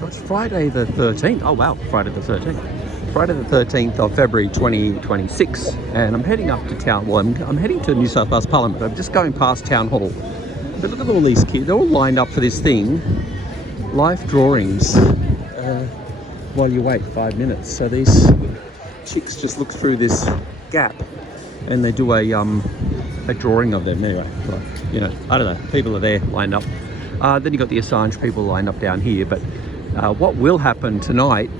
So it's Friday the 13th. Oh wow, Friday the 13th. Friday the 13th of February 2026. And I'm heading up to town. Well, I'm heading to New South Wales Parliament. I'm just going past Town Hall. But look at all these kids. They're all lined up for this thing. Life drawings. While you wait 5 minutes. So these chicks just look through this gap and they do a drawing of them. Anyway, like, you know, I don't know. People are there lined up. Then you've got the Assange people lined up down here. But what will happen tonight,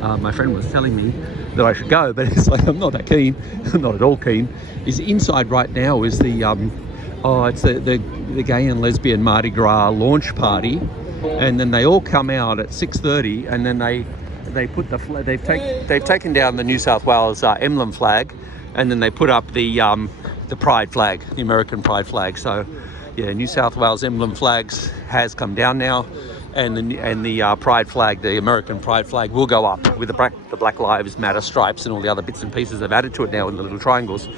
my friend was telling me that I should go, but it's like, I'm not that keen. I'm not at all keen. Is inside right now is the, it's the gay and lesbian Mardi Gras launch party. And then they all come out at 6:30 and then they put the flag, they've taken down the New South Wales emblem flag, and then they put up the pride flag, the American pride flag. So yeah, New South Wales emblem flags has come down now, and the pride flag, the American pride flag, will go up with the Black Lives Matter stripes and all the other bits and pieces they've added to it now in the little triangles.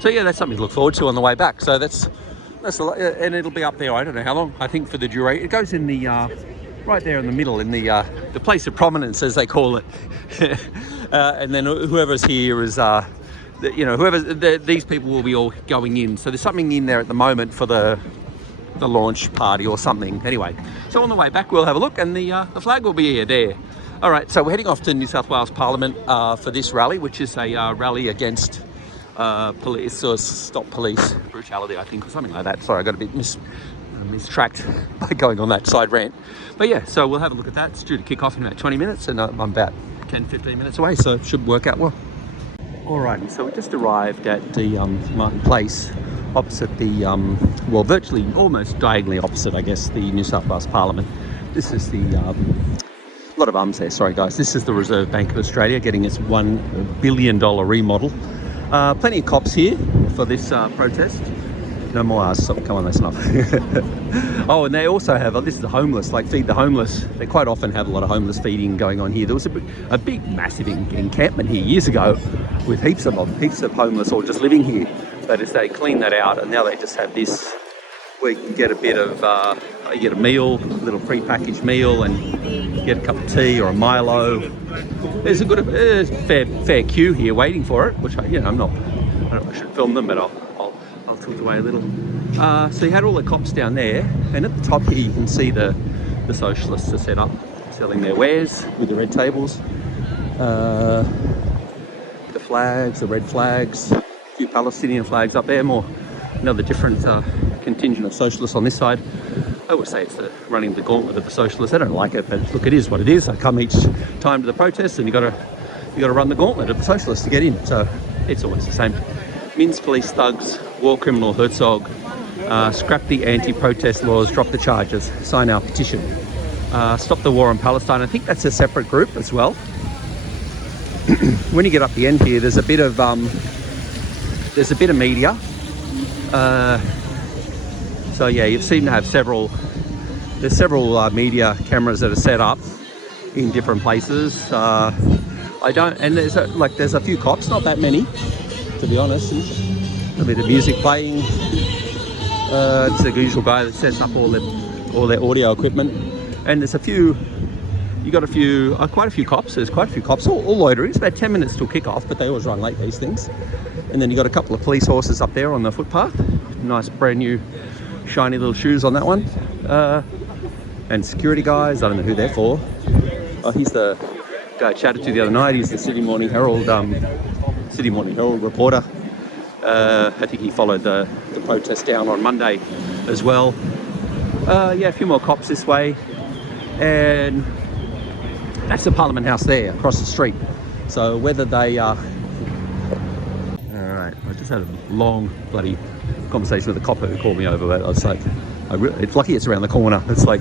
So yeah, that's something to look forward to on the way back. So that's a lot, and it'll be up there, I don't know how long, I think for the duration. It goes in the right there in the middle, in the place of prominence, as they call it. And then whoever's here is these people will be all going in. So there's something in there at the moment for the launch party or something. Anyway, so on the way back we'll have a look, and the flag will be here there. All right, so we're heading off to New South Wales Parliament for this rally, which is a rally against police, or stop police brutality, I think, or something like that. Sorry, I got a bit mistracked by going on that side rant. But yeah, so we'll have a look at that. It's due to kick off in about 20 minutes, and I'm about 10-15 minutes away, so it should work out well. Alrighty, so we just arrived at the Martin Place, opposite the, well, virtually almost diagonally opposite, I guess, the New South Wales Parliament. This is the, a lot of ums there, sorry guys. This is the Reserve Bank of Australia getting its $1 billion remodel. Plenty of cops here for this protest. No more ass, come on, that's enough. Oh, and they also have, this is the homeless, like Feed the Homeless. They quite often have a lot of homeless feeding going on here. There was a big, massive encampment here years ago with heaps of homeless all just living here. But as they clean that out, and now they just have this, where you can get a bit of, you get a meal, a little pre-packaged meal, and get a cup of tea or a Milo. There's a fair queue here waiting for it, which I don't know if I should film them, but I'll tilt away a little. So you had all the cops down there, and at the top here you can see the socialists are set up, selling their wares with the red tables. The flags, the red flags, a few Palestinian flags up there, another different contingent of socialists on this side. I would say it's the running the gauntlet of the socialists. I don't like it, but look, it is what it is. I come each time to the protest, and you got to run the gauntlet of the socialists to get in. So it's always the same. Min's police thugs, war criminal Herzog, scrap the anti-protest laws, drop the charges, sign our petition, stop the war on Palestine. I think that's a separate group as well. When you get up the end here, there's a bit of media. So yeah, you seem to have several media cameras that are set up in different places. And there's a few cops, not that many, to be honest. A bit of music playing. It's the usual guy that sets up all their audio equipment. And there's quite a few cops. There's quite a few cops, all loitering. It's about 10 minutes till kick-off, but they always run late, these things. And then you got a couple of police horses up there on the footpath. Nice brand new shiny little shoes on that one. And security guys, I don't know who they're for. Oh, he's the guy I chatted to the other night. He's the Sydney Morning Herald reporter. I think he followed the protest down on Monday as well. Yeah, a few more cops this way. And that's the Parliament House there, across the street. So whether they are... Alright, I just had a long bloody conversation with a cop who called me over. I was like, it's lucky it's around the corner. It's like,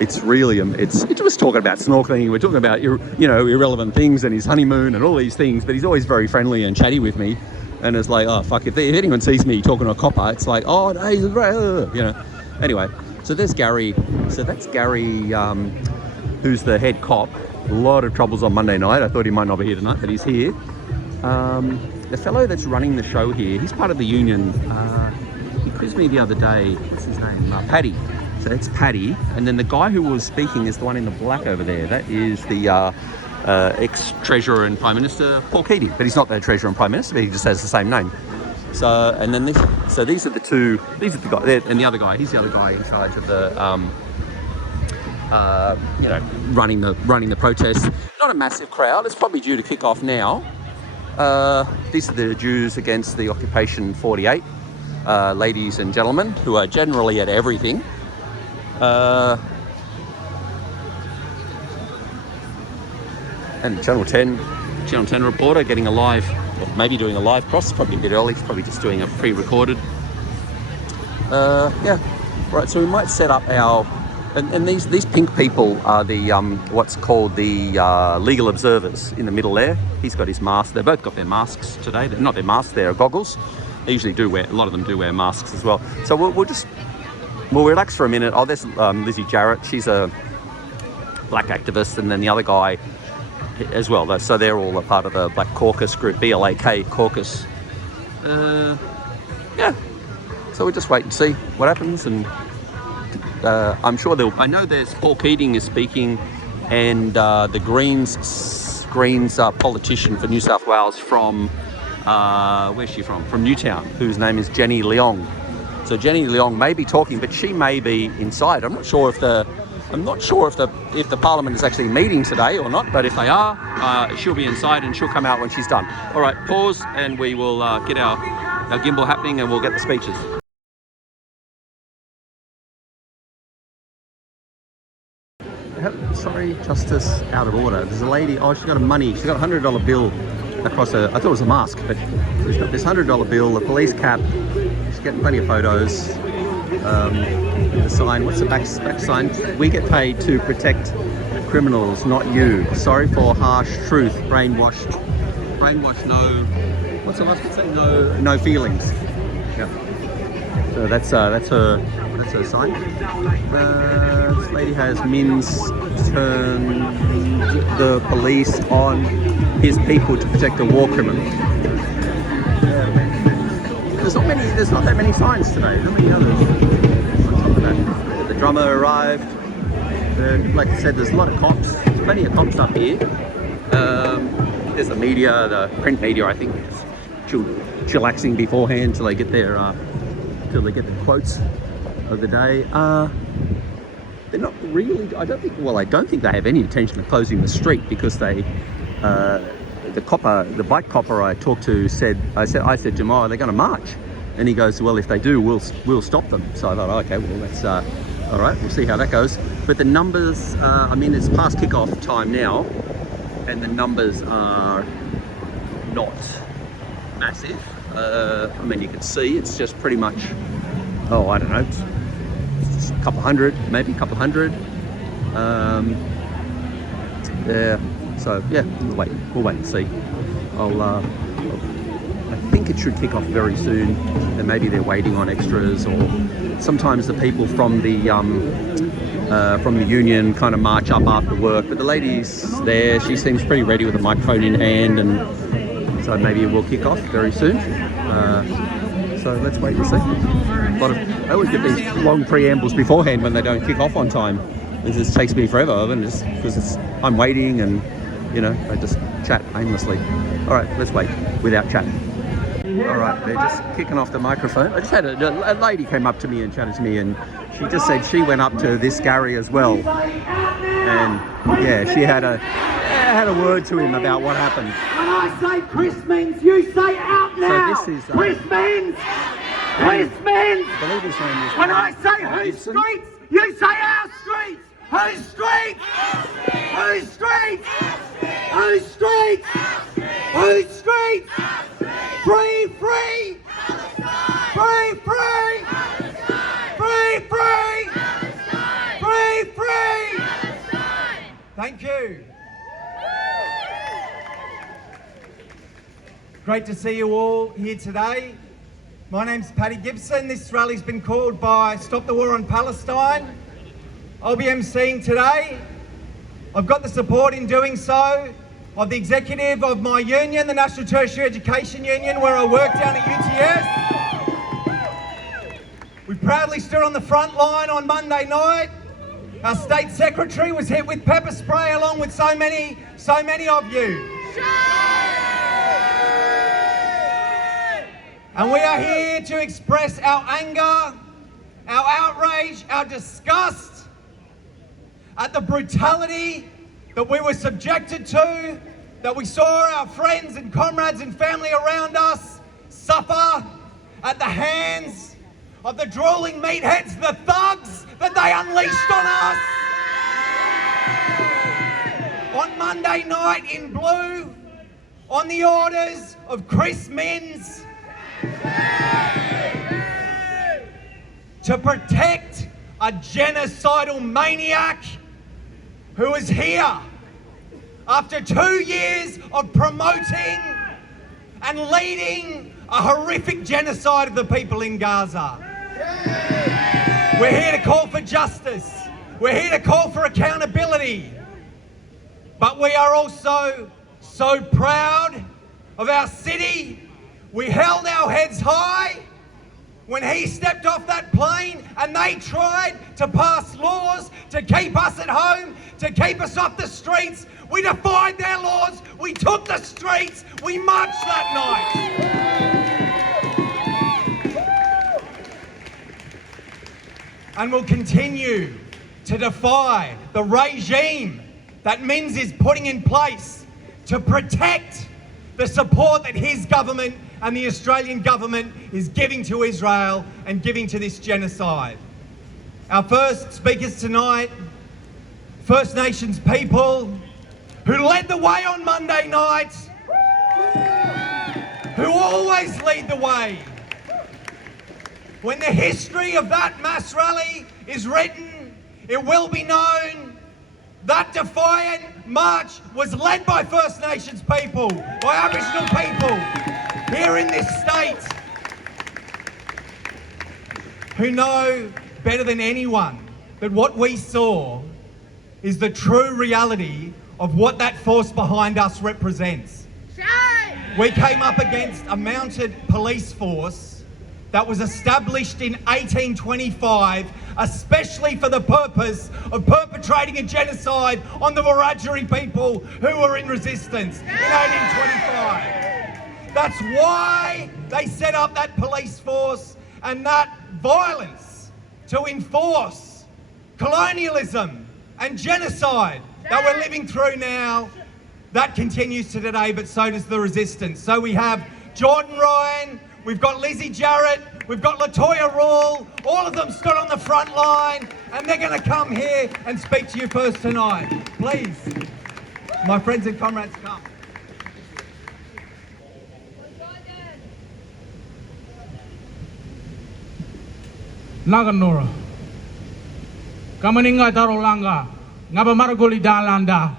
it's really, it was talking about snorkeling. We're talking about, irrelevant things and his honeymoon and all these things, but he's always very friendly and chatty with me. And it's like, oh, fuck, if anyone sees me talking to a copper, it's like, oh, no, he's, Anyway, so there's Gary. So that's Gary, who's the head cop. A lot of troubles on Monday night. I thought he might not be here tonight, but he's here. The fellow that's running the show here, he's part of the union. He quizzed me the other day. What's his name? Paddy. So that's Paddy, and then the guy who was speaking is the one in the black over there. That is the ex-Treasurer and Prime Minister Paul Keating, but he's not the Treasurer and Prime Minister, but he just has the same name. So, and then this, so these are the two, these are the guy there, and the other guy, he's the other guy in charge of the, you know, running the protest. Not a massive crowd. It's probably due to kick off now. These are the Jews against the Occupation 48, ladies and gentlemen, who are generally at everything. And Channel 10 reporter getting a live, or maybe doing a live cross, probably a bit early, probably just doing a pre-recorded. Yeah, right, so we might set up our, and these pink people are the, what's called the legal observers in the middle there. He's got his mask, they've both got their masks today. They're not their masks, they're goggles. They usually do wear, a lot of them do wear masks as well. So we'll relax for a minute. Oh, there's Lizzie, Jarrett, she's a black activist, and then the other guy as well. So they're all a part of the Blak Caucus group, BLAK Caucus. Yeah, so we'll just wait and see what happens, and I'm sure I know there's Paul Keating is speaking, and the Greens politician for New South Wales from, where's she from? From Newtown, whose name is Jann Leong. So Jann Leong may be talking, but she may be inside. I'm not sure if the Parliament is actually meeting today or not, but if they are, she'll be inside and she'll come out when she's done. All right, pause, and we will get our gimbal happening, and we'll get the speeches. Sorry, Justice, out of order. There's a lady, oh, she's got she's got a $100 bill across her, I thought it was a mask, but she's got this $100 bill, a police cap, she's getting plenty of photos. The sign, what's the back sign? We get paid to protect criminals, not you. Sorry for harsh truth, brainwashed, no, what's the last one say? No feelings. Yeah. So that's her sign. This lady has Min's turned the police on his people to protect a war criminal. There's not that many signs today. How many others? On top of that, the drummer arrived. Like I said, there's a lot of cops. There's plenty of cops up here. There's the media, the print media, I think, chillaxing beforehand till they get their the quotes of the day. They're not really. I don't think they have any intention of closing the street, because they. The bike copper I talked to said, I said, Jamal, are they going to march? And he goes, well, if they do, we'll stop them. So I thought, oh, okay, well, that's all right. We'll see how that goes. But the numbers, I mean, it's past kickoff time now, and the numbers are not massive. I mean, you can see it's just pretty much, oh, I don't know, it's a couple hundred, maybe a couple hundred. Yeah. So yeah, we'll wait and see. I think it should kick off very soon, and maybe they're waiting on extras, or sometimes the people from the union kind of march up after work. But the lady's there; she seems pretty ready with a microphone in hand, and so maybe it will kick off very soon. So let's wait and see. I always get these long preambles beforehand when they don't kick off on time. It just takes me forever, and just because I'm waiting, and you know, I just chat aimlessly. All right, let's wait without chatting. All right, they're just kicking off the microphone. I just had a lady came up to me and chatted to me, and she just said she went up to this Gary as well, and yeah, she had a word to him about what happened. When I say Chris means, you say out now. So this is Chris means. Chris means. I believe his name is. When I say whose Gibson. streets, you say our streets. Whose streets? Whose streets? Whose streets? Whose streets? Free, free! Free, free! Free, free! Free, free! Thank you. Great to see you all here today. My name's Paddy Gibson. This rally's been called by Stop the War on Palestine. I'll be emceeing today. I've got the support in doing so of the executive of my union, the National Tertiary Education Union, where I work down at UTS. We proudly stood on the front line on Monday night. Our State Secretary was hit with pepper spray along with so many of you. And we are here to express our anger, our outrage, our disgust at the brutality that we were subjected to, that we saw our friends and comrades and family around us suffer at the hands of the drooling meatheads, the thugs that they unleashed on us. On Monday night in blue, on the orders of Chris Minns, to protect a genocidal maniac who is here after 2 years of promoting and leading a horrific genocide of the people in Gaza. We're here to call for justice. We're here to call for accountability. But we are also so proud of our city. We held our heads high when he stepped off that plane and they tried to pass laws to keep us at home, to keep us off the streets. We defied their laws. We took the streets. We marched that night. And we'll continue to defy the regime that Minns is putting in place to protect the support that his government and the Australian government is giving to Israel and giving to this genocide. Our first speakers tonight, First Nations people who led the way on Monday night, who always lead the way. When the history of that mass rally is written, it will be known that defiant march was led by First Nations people, by Aboriginal people here in this state, who know better than anyone that what we saw is the true reality of what that force behind us represents. We came up against a mounted police force that was established in 1825, especially for the purpose of perpetrating a genocide on the Wiradjuri people who were in resistance in 1825. That's why they set up that police force and that violence to enforce colonialism and genocide that we're living through now. That continues to today, but so does the resistance. So we have Jordan Ryan, we've got Lizzie, Jarrett, we've got Latoya Aroha Rule. All of them stood on the front line, and they're going to come here and speak to you first tonight. Please, my friends and comrades, come. Naganura. Kamaninga Darolanga, Nabamarguli Dalanda.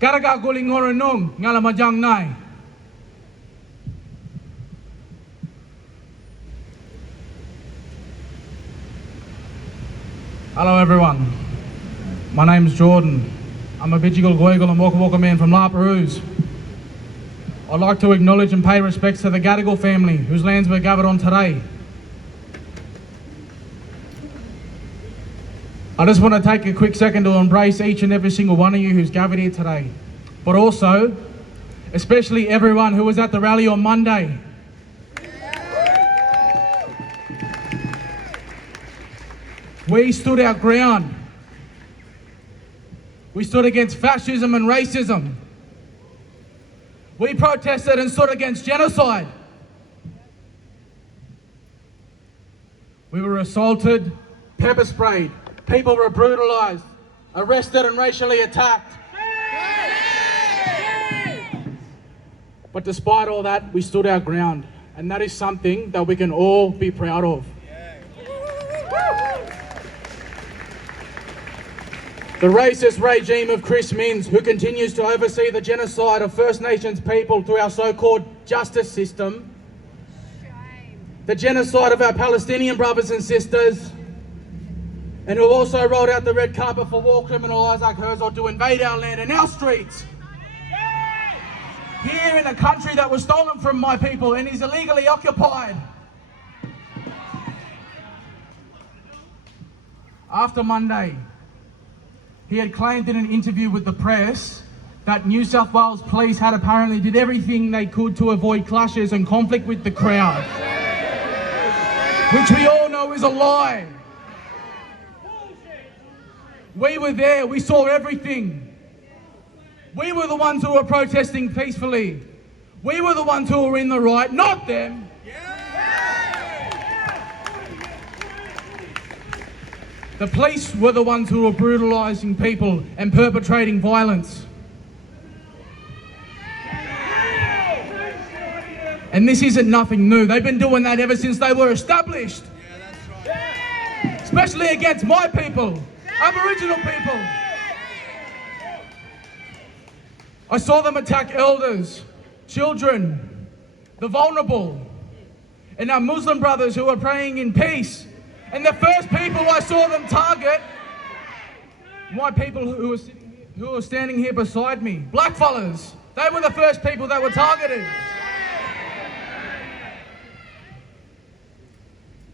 Karaga Gulingora Nung, Ngalamajang Nai. Hello everyone, my name is Jordan. I'm a Bidjigal Goigal and Walka Walka man from La Perouse. I'd like to acknowledge and pay respects to the Gadigal family whose lands we're gathered on today. I just want to take a quick second to embrace each and every single one of you who's gathered here today, but also, especially everyone who was at the rally on Monday. We stood our ground. We stood against fascism and racism. We protested and stood against genocide. We were assaulted, pepper sprayed, people were brutalised, arrested and racially attacked. But despite all that, we stood our ground, and that is something that we can all be proud of. The racist regime of Chris Minns, who continues to oversee the genocide of First Nations people through our so-called justice system, the genocide of our Palestinian brothers and sisters, and who also rolled out the red carpet for war criminal Isaac Herzog to invade our land and our streets. Here in a country that was stolen from my people and is illegally occupied. After Monday, he had claimed in an interview with the press that New South Wales Police had apparently did everything they could to avoid clashes and conflict with the crowd, which we all know is a lie. We were there, we saw everything. We were the ones who were protesting peacefully. We were the ones who were in the right, not them. The police were the ones who were brutalising people and perpetrating violence. And this isn't nothing new. They've been doing that ever since they were established. Especially against my people, Aboriginal people. I saw them attack elders, children, the vulnerable, and our Muslim brothers who are praying in peace. And the first people I saw them target, my people who are standing here beside me, black fellas, they were the first people that were targeted.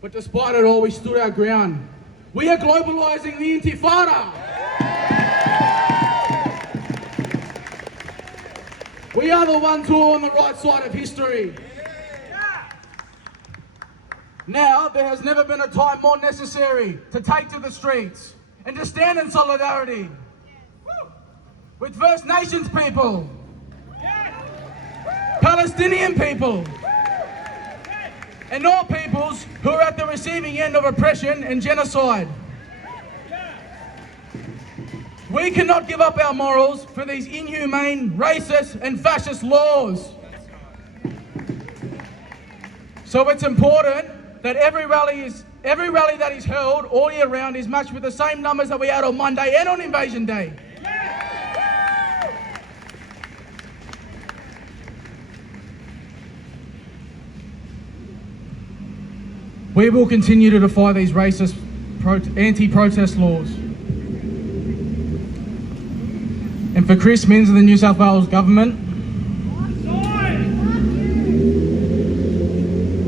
But despite it all, we stood our ground. We are globalising the Intifada. We are the ones who are on the right side of history. Now, there has never been a time more necessary to take to the streets and to stand in solidarity with First Nations people, Palestinian people, and all peoples who are at the receiving end of oppression and genocide. We cannot give up our morals for these inhumane, racist and fascist laws. So it's important that every rally that is held all year round is matched with the same numbers that we had on Monday and on Invasion Day. We will continue to defy these racist anti-protest laws. And for Chris Minns and the New South Wales Government,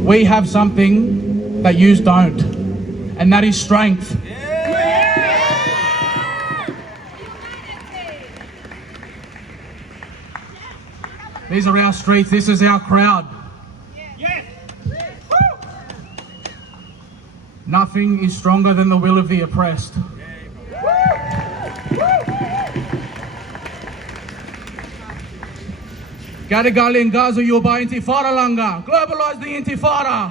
we have something that yous don't, and that is strength. These are our streets, this is our crowd. Nothing is stronger than the will of the oppressed. Gadagali and Gaza Yuba Intifada Langa. Globalise the Intifada.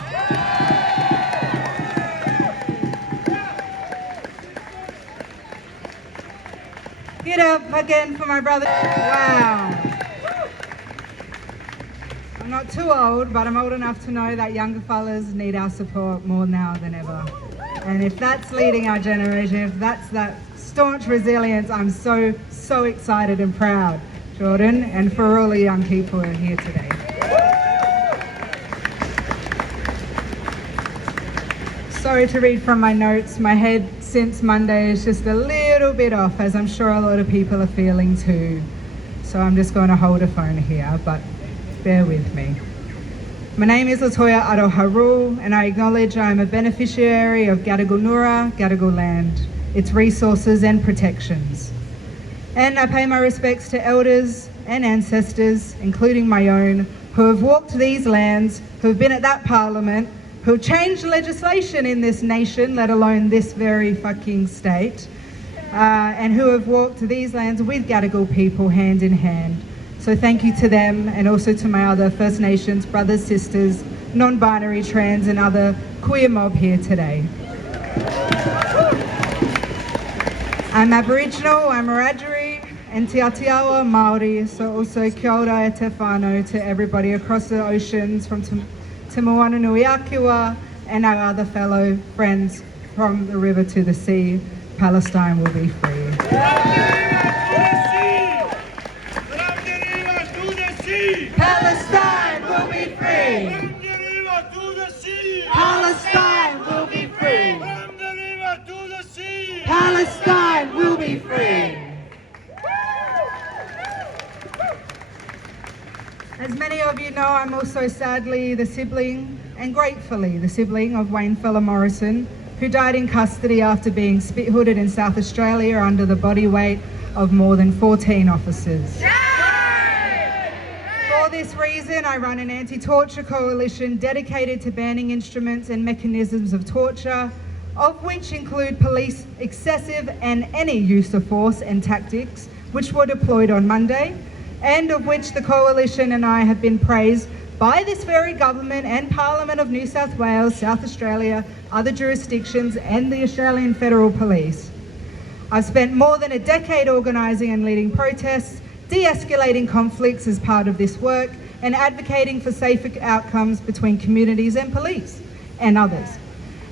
Get up again for my brother. Wow. I'm not too old, but I'm old enough to know that younger fellas need our support more now than ever. And if that's leading our generation, if that's that staunch resilience, I'm so excited and proud, Jordan, and for all the young people who are here today. Sorry to read from my notes. My head since Monday is just a little bit off, as I'm sure a lot of people are feeling too. So I'm just going to hold a phone here, but bear with me. My name is Latoya Aroha Rule, and I acknowledge I am a beneficiary of Gadigal Nura, Gadigal land, its resources and protections. And I pay my respects to elders and ancestors, including my own, who have walked these lands, who have been at that parliament, who have changed legislation in this nation, let alone this very fucking state, and who have walked these lands with Gadigal people hand in hand. So thank you to them, and also to my other First Nations brothers, sisters, non-binary, trans and other queer mob here today. I'm Aboriginal, I'm Wiradjuri, and Te Atiawa Māori, so also kia ora e te whānau to everybody across the oceans from Te Moana Nui Akiwa and our other fellow friends from the river to the sea. Palestine will be free. Palestine will be free. Palestine will be free. Palestine will be free. As many of you know, I'm also sadly the sibling, and gratefully the sibling of Wayne Fella Morrison, who died in custody after being spit-hooded in South Australia under the body weight of more than 14 officers. For this reason, I run an anti-torture coalition dedicated to banning instruments and mechanisms of torture, of which include police excessive and any use of force and tactics, which were deployed on Monday, and of which the coalition and I have been praised by this very government and Parliament of New South Wales, South Australia, other jurisdictions, and the Australian Federal Police. I've spent more than a decade organising and leading protests, de-escalating conflicts as part of this work, and advocating for safer outcomes between communities and police, and others.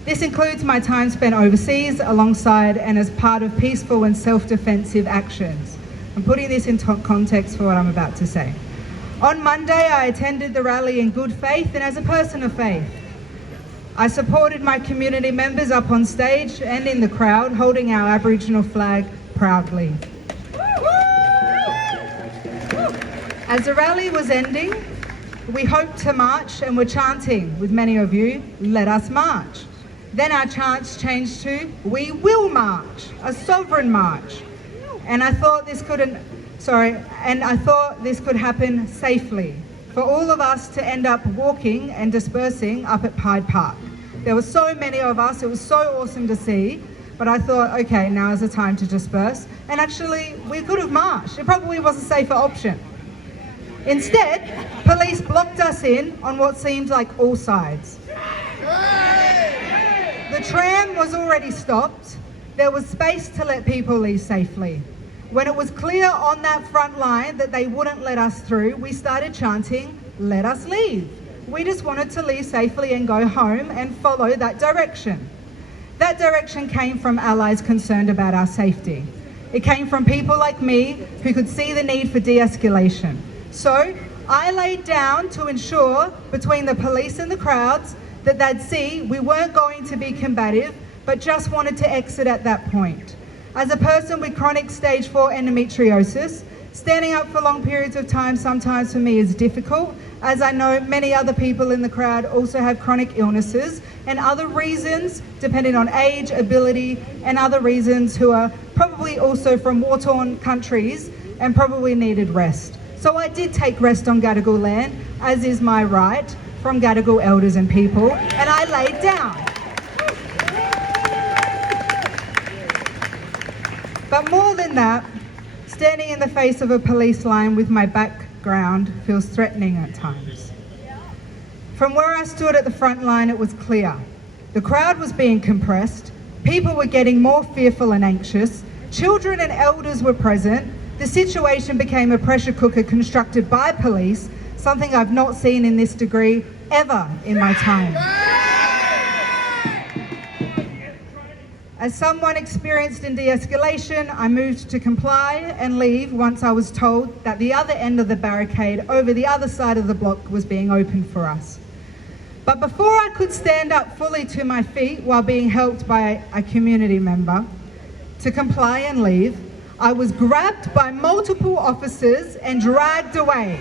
This includes my time spent overseas alongside and as part of peaceful and self-defensive actions. I'm putting this into context for what I'm about to say. On Monday, I attended the rally in good faith and as a person of faith. I supported my community members up on stage and in the crowd, holding our Aboriginal flag proudly. As the rally was ending, we hoped to march and were chanting with many of you, "Let us march." Then our chants changed to, "We will march," a sovereign march. And I thought this could happen safely for all of us to end up walking and dispersing up at Hyde Park. There were so many of us, it was so awesome to see, but I thought, okay, now is the time to disperse. And actually, we could have marched. It probably was a safer option. Instead, police blocked us in on what seemed like all sides. The tram was already stopped. There was space to let people leave safely. When it was clear on that front line that they wouldn't let us through, we started chanting, "Let us leave." We just wanted to leave safely and go home and follow that direction. That direction came from allies concerned about our safety. It came from people like me who could see the need for de-escalation. So I laid down to ensure between the police and the crowds that they'd see we weren't going to be combative, but just wanted to exit at that point. As a person with chronic stage 4 endometriosis, standing up for long periods of time sometimes for me is difficult, as I know many other people in the crowd also have chronic illnesses and other reasons, depending on age, ability, and other reasons, who are probably also from war-torn countries and probably needed rest. So I did take rest on Gadigal land, as is my right, from Gadigal elders and people, and I laid down. But more than that, standing in the face of a police line with my background feels threatening at times. From where I stood at the front line, it was clear. The crowd was being compressed, people were getting more fearful and anxious, children and elders were present. The situation became a pressure cooker constructed by police, something I've not seen in this degree ever in my time. As someone experienced in de-escalation, I moved to comply and leave once I was told that the other end of the barricade over the other side of the block was being opened for us. But before I could stand up fully to my feet while being helped by a community member to comply and leave, I was grabbed by multiple officers and dragged away.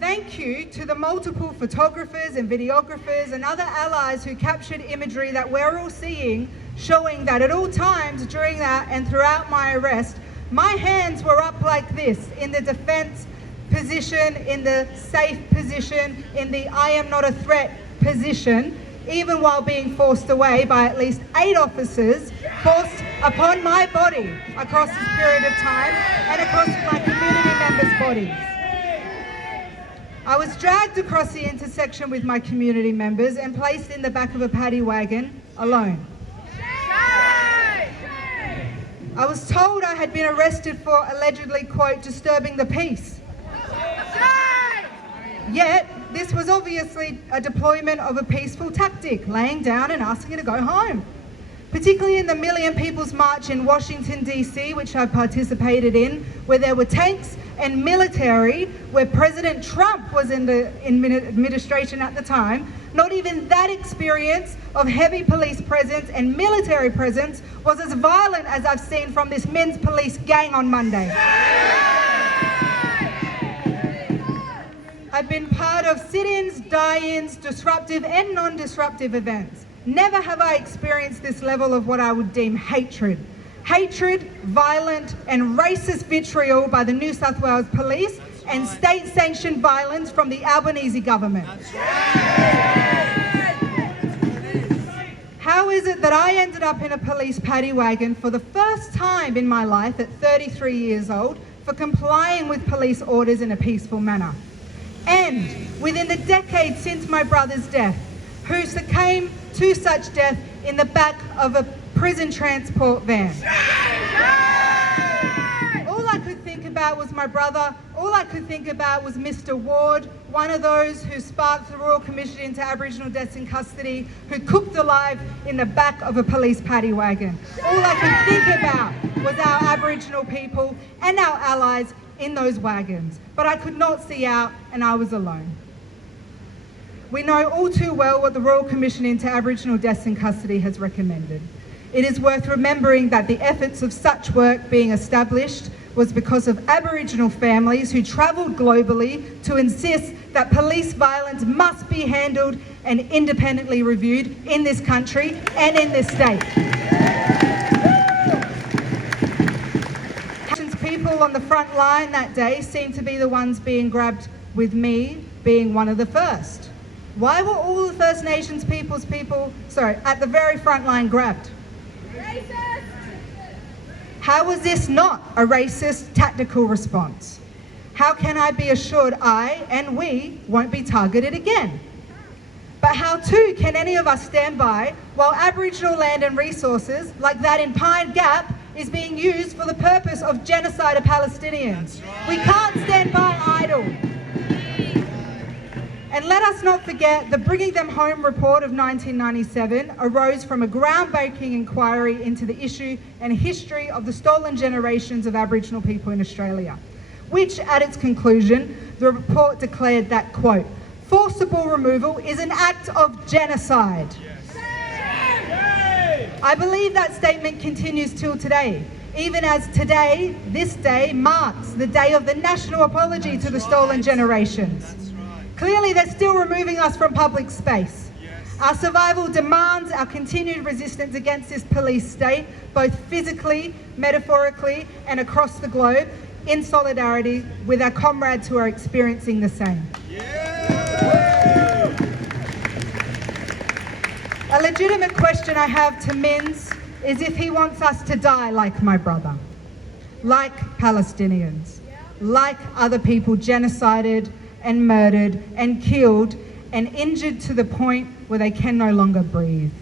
Thank you to the multiple photographers and videographers and other allies who captured imagery that we're all seeing, showing that at all times during that and throughout my arrest, my hands were up like this, in the defense position, in the safe position, in the I am not a threat position, even while being forced away by at least 8 officers, forced upon my body across this period of time and across my community members' bodies. I was dragged across the intersection with my community members and placed in the back of a paddy wagon alone. I was told I had been arrested for allegedly, quote, disturbing the peace. Yet, this was obviously a deployment of a peaceful tactic, laying down and asking to go home. Particularly in the Million People's March in Washington, D.C., which I participated in, where there were tanks and military, where President Trump was in the administration at the time. Not even that experience of heavy police presence and military presence was as violent as I've seen from this men's police gang on Monday. I've been part of sit-ins, die-ins, disruptive and non-disruptive events. Never have I experienced this level of what I would deem hatred. Hatred, violent and racist vitriol by the New South Wales Police and state-sanctioned violence from the Albanese government. How is it that I ended up in a police paddy wagon for the first time in my life at 33 years old for complying with police orders in a peaceful manner? And within the decade since my brother's death, who succumbed to such death in the back of a prison transport van. All I could think about was my brother. All I could think about was Mr. Ward, one of those who sparked the Royal Commission into Aboriginal Deaths in Custody, who cooked alive in the back of a police paddy wagon. All I could think about was our Aboriginal people and our allies in those wagons. But I could not see out, and I was alone. We know all too well what the Royal Commission into Aboriginal Deaths in Custody has recommended. It is worth remembering that the efforts of such work being established was because of Aboriginal families who travelled globally to insist that police violence must be handled and independently reviewed in this country and in this state. People on the front line that day seemed to be the ones being grabbed, with me being one of the first. Why were all the First Nations at the very front line grabbed? Racist! How was this not a racist tactical response? How can I be assured I and we won't be targeted again? But how too can any of us stand by while Aboriginal land and resources, like that in Pine Gap, is being used for the purpose of genocide of Palestinians? We can't stand by idle. And let us not forget the Bringing Them Home report of 1997 arose from a groundbreaking inquiry into the issue and history of the stolen generations of Aboriginal people in Australia, which at its conclusion, the report declared that, quote, forcible removal is an act of genocide. I believe that statement continues till today, even as today, this day, marks the day of the national apology to the stolen generations. Clearly, they're still removing us from public space. Our survival demands our continued resistance against this police state, both physically, metaphorically, and across the globe, in solidarity with our comrades who are experiencing the same. A legitimate question I have to Minns is if he wants us to die like my brother, like Palestinians, like other people genocided and murdered and killed and injured to the point where they can no longer breathe.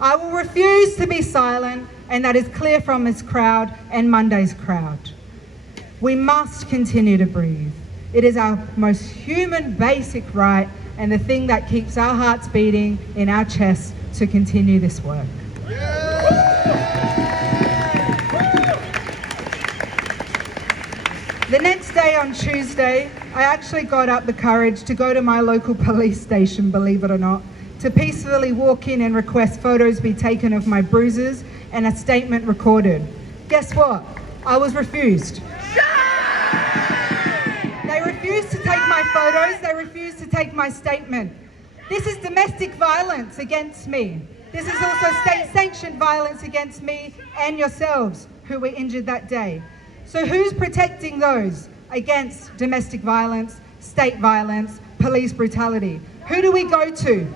I will refuse to be silent, and that is clear from this crowd and Monday's crowd. We must continue to breathe. It is our most human basic right and the thing that keeps our hearts beating in our chests to continue this work. The next day on Tuesday, I actually got up the courage to go to my local police station, believe it or not, to peacefully walk in and request photos be taken of my bruises and a statement recorded. Guess what? I was refused. They refused to take my photos, they refused to take my statement. This is domestic violence against me. This is also state-sanctioned violence against me and yourselves who were injured that day. So who's protecting those against domestic violence, state violence, police brutality? Who do we go to?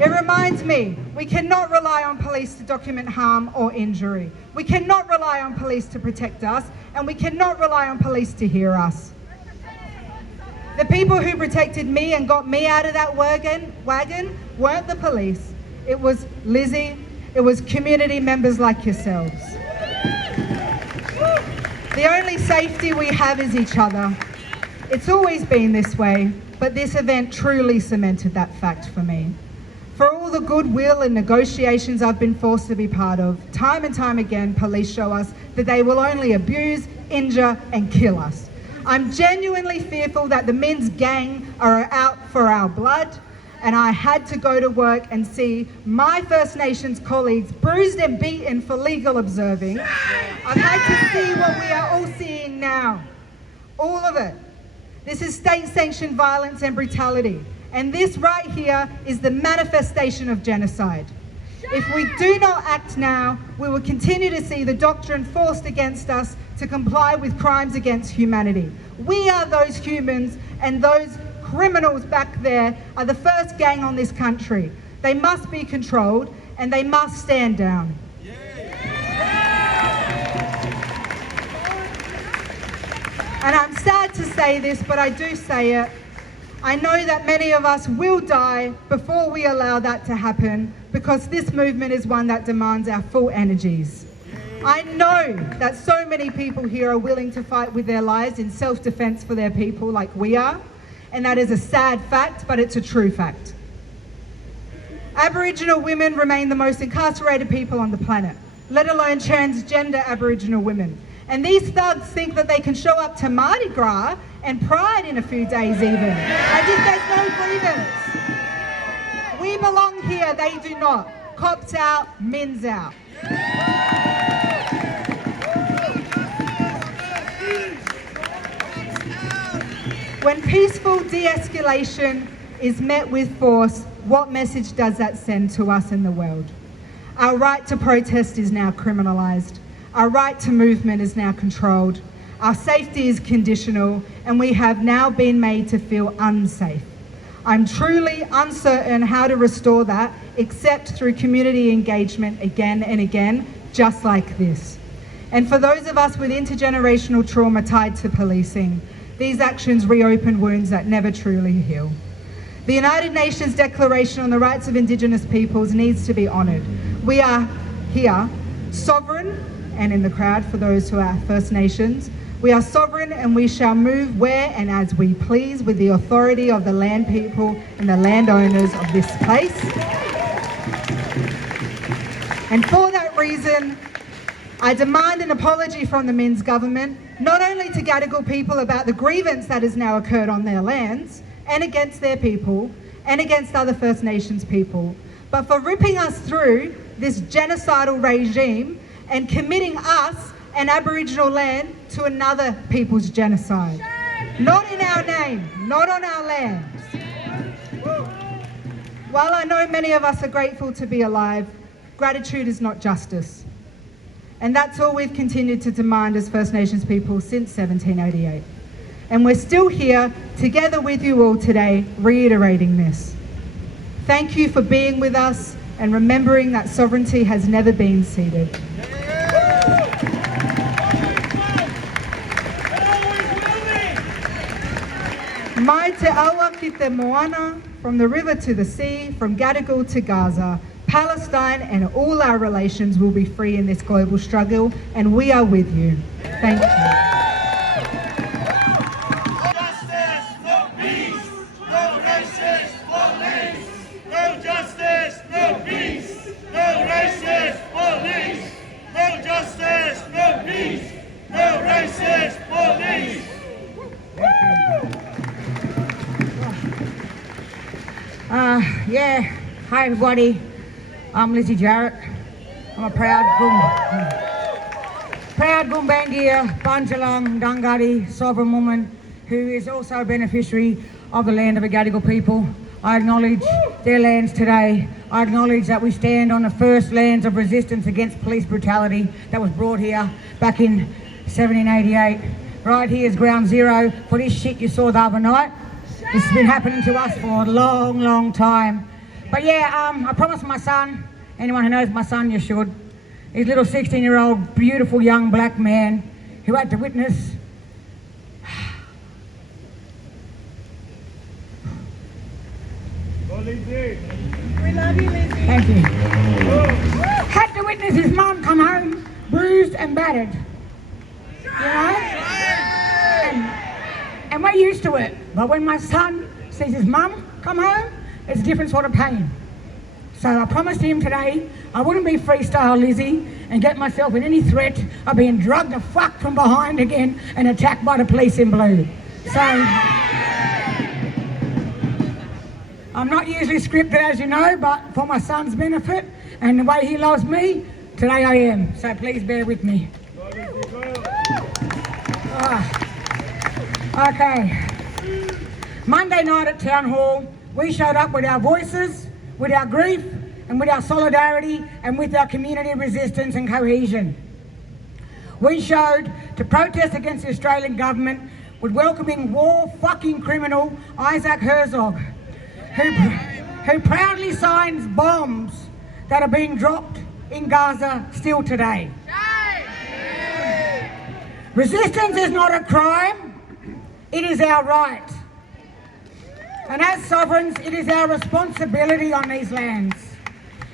It reminds me, we cannot rely on police to document harm or injury. We cannot rely on police to protect us, and we cannot rely on police to hear us. The people who protected me and got me out of that wagon weren't the police. It was Lizzie, it was community members like yourselves. The only safety we have is each other. It's always been this way, but this event truly cemented that fact for me. For all the goodwill and negotiations I've been forced to be part of, time and time again, police show us that they will only abuse, injure, and kill us. I'm genuinely fearful that the Minns gang are out for our blood, and I had to go to work and see my First Nations colleagues bruised and beaten for legal observing. I've had to see what we are all seeing now. All of it. This is state-sanctioned violence and brutality. And this right here is the manifestation of genocide. If we do not act now, we will continue to see the doctrine forced against us to comply with crimes against humanity. We are those humans, and those criminals back there are the first gang on this country. They must be controlled, and they must stand down. And I'm sad to say this, but I do say it. I know that many of us will die before we allow that to happen, because this movement is one that demands our full energies. I know that so many people here are willing to fight with their lives in self-defense for their people like we are, and that is a sad fact, but it's a true fact. Aboriginal women remain the most incarcerated people on the planet, let alone transgender Aboriginal women. And these thugs think that they can show up to Mardi Gras and Pride in a few days even, as if there's no grievance. We belong here, they do not. Cops out, men's out. When peaceful de-escalation is met with force, what message does that send to us in the world? Our right to protest is now criminalised. Our right to movement is now controlled. Our safety is conditional, and we have now been made to feel unsafe. I'm truly uncertain how to restore that, except through community engagement again and again, just like this. And for those of us with intergenerational trauma tied to policing, these actions reopen wounds that never truly heal. The United Nations Declaration on the Rights of Indigenous Peoples needs to be honoured. We are here, sovereign, and in the crowd for those who are First Nations, we are sovereign, and we shall move where and as we please with the authority of the land people and the landowners of this place. And for that reason, I demand an apology from the Minns government, not only to Gadigal people about the grievance that has now occurred on their lands and against their people and against other First Nations people, but for ripping us through this genocidal regime and committing us and Aboriginal land to another people's genocide. Not in our name, not on our lands. While I know many of us are grateful to be alive, gratitude is not justice. And that's all we've continued to demand as First Nations people since 1788. And we're still here together with you all today, reiterating this. Thank you for being with us and remembering that sovereignty has never been ceded. Mai te awa ki te moana, from the river to the sea, from Gadigal to Gaza, Palestine and all our relations will be free in this global struggle, and we are with you. Thank you. Justice, no peace, no racist police. No justice, no peace, no racist police. No justice, no peace, no racist police. Hi everybody. I'm Lizzie Jarrett. I'm a proud Gumbaynggirr, Bunjalung, Dunghutti, sovereign woman who is also a beneficiary of the land of the Gadigal people. I acknowledge their lands today. I acknowledge that we stand on the first lands of resistance against police brutality that was brought here back in 1788. Right here is ground zero for this shit you saw the other night. This has been happening to us for a long, long time. But I promised my son, anyone who knows my son, you should, his little 16-year-old beautiful young black man who had to witness We love you, Lizzie. Thank you. Had to witness his mum come home bruised and battered. You know? And we're used to it. But when my son sees his mum come home, it's a different sort of pain. So I promised him today I wouldn't be freestyle Lizzie and get myself in any threat of being drugged the fuck from behind again and attacked by the police in blue. So I'm not usually scripted, as you know, but for my son's benefit and the way he loves me, today I am. So please bear with me. Okay. Monday night at Town Hall, we showed up with our voices, with our grief, and with our solidarity, and with our community resistance and cohesion. We showed to protest against the Australian government with welcoming war fucking criminal Isaac Herzog, who proudly signs bombs that are being dropped in Gaza still today. Resistance is not a crime, it is our right. And as sovereigns, it is our responsibility on these lands.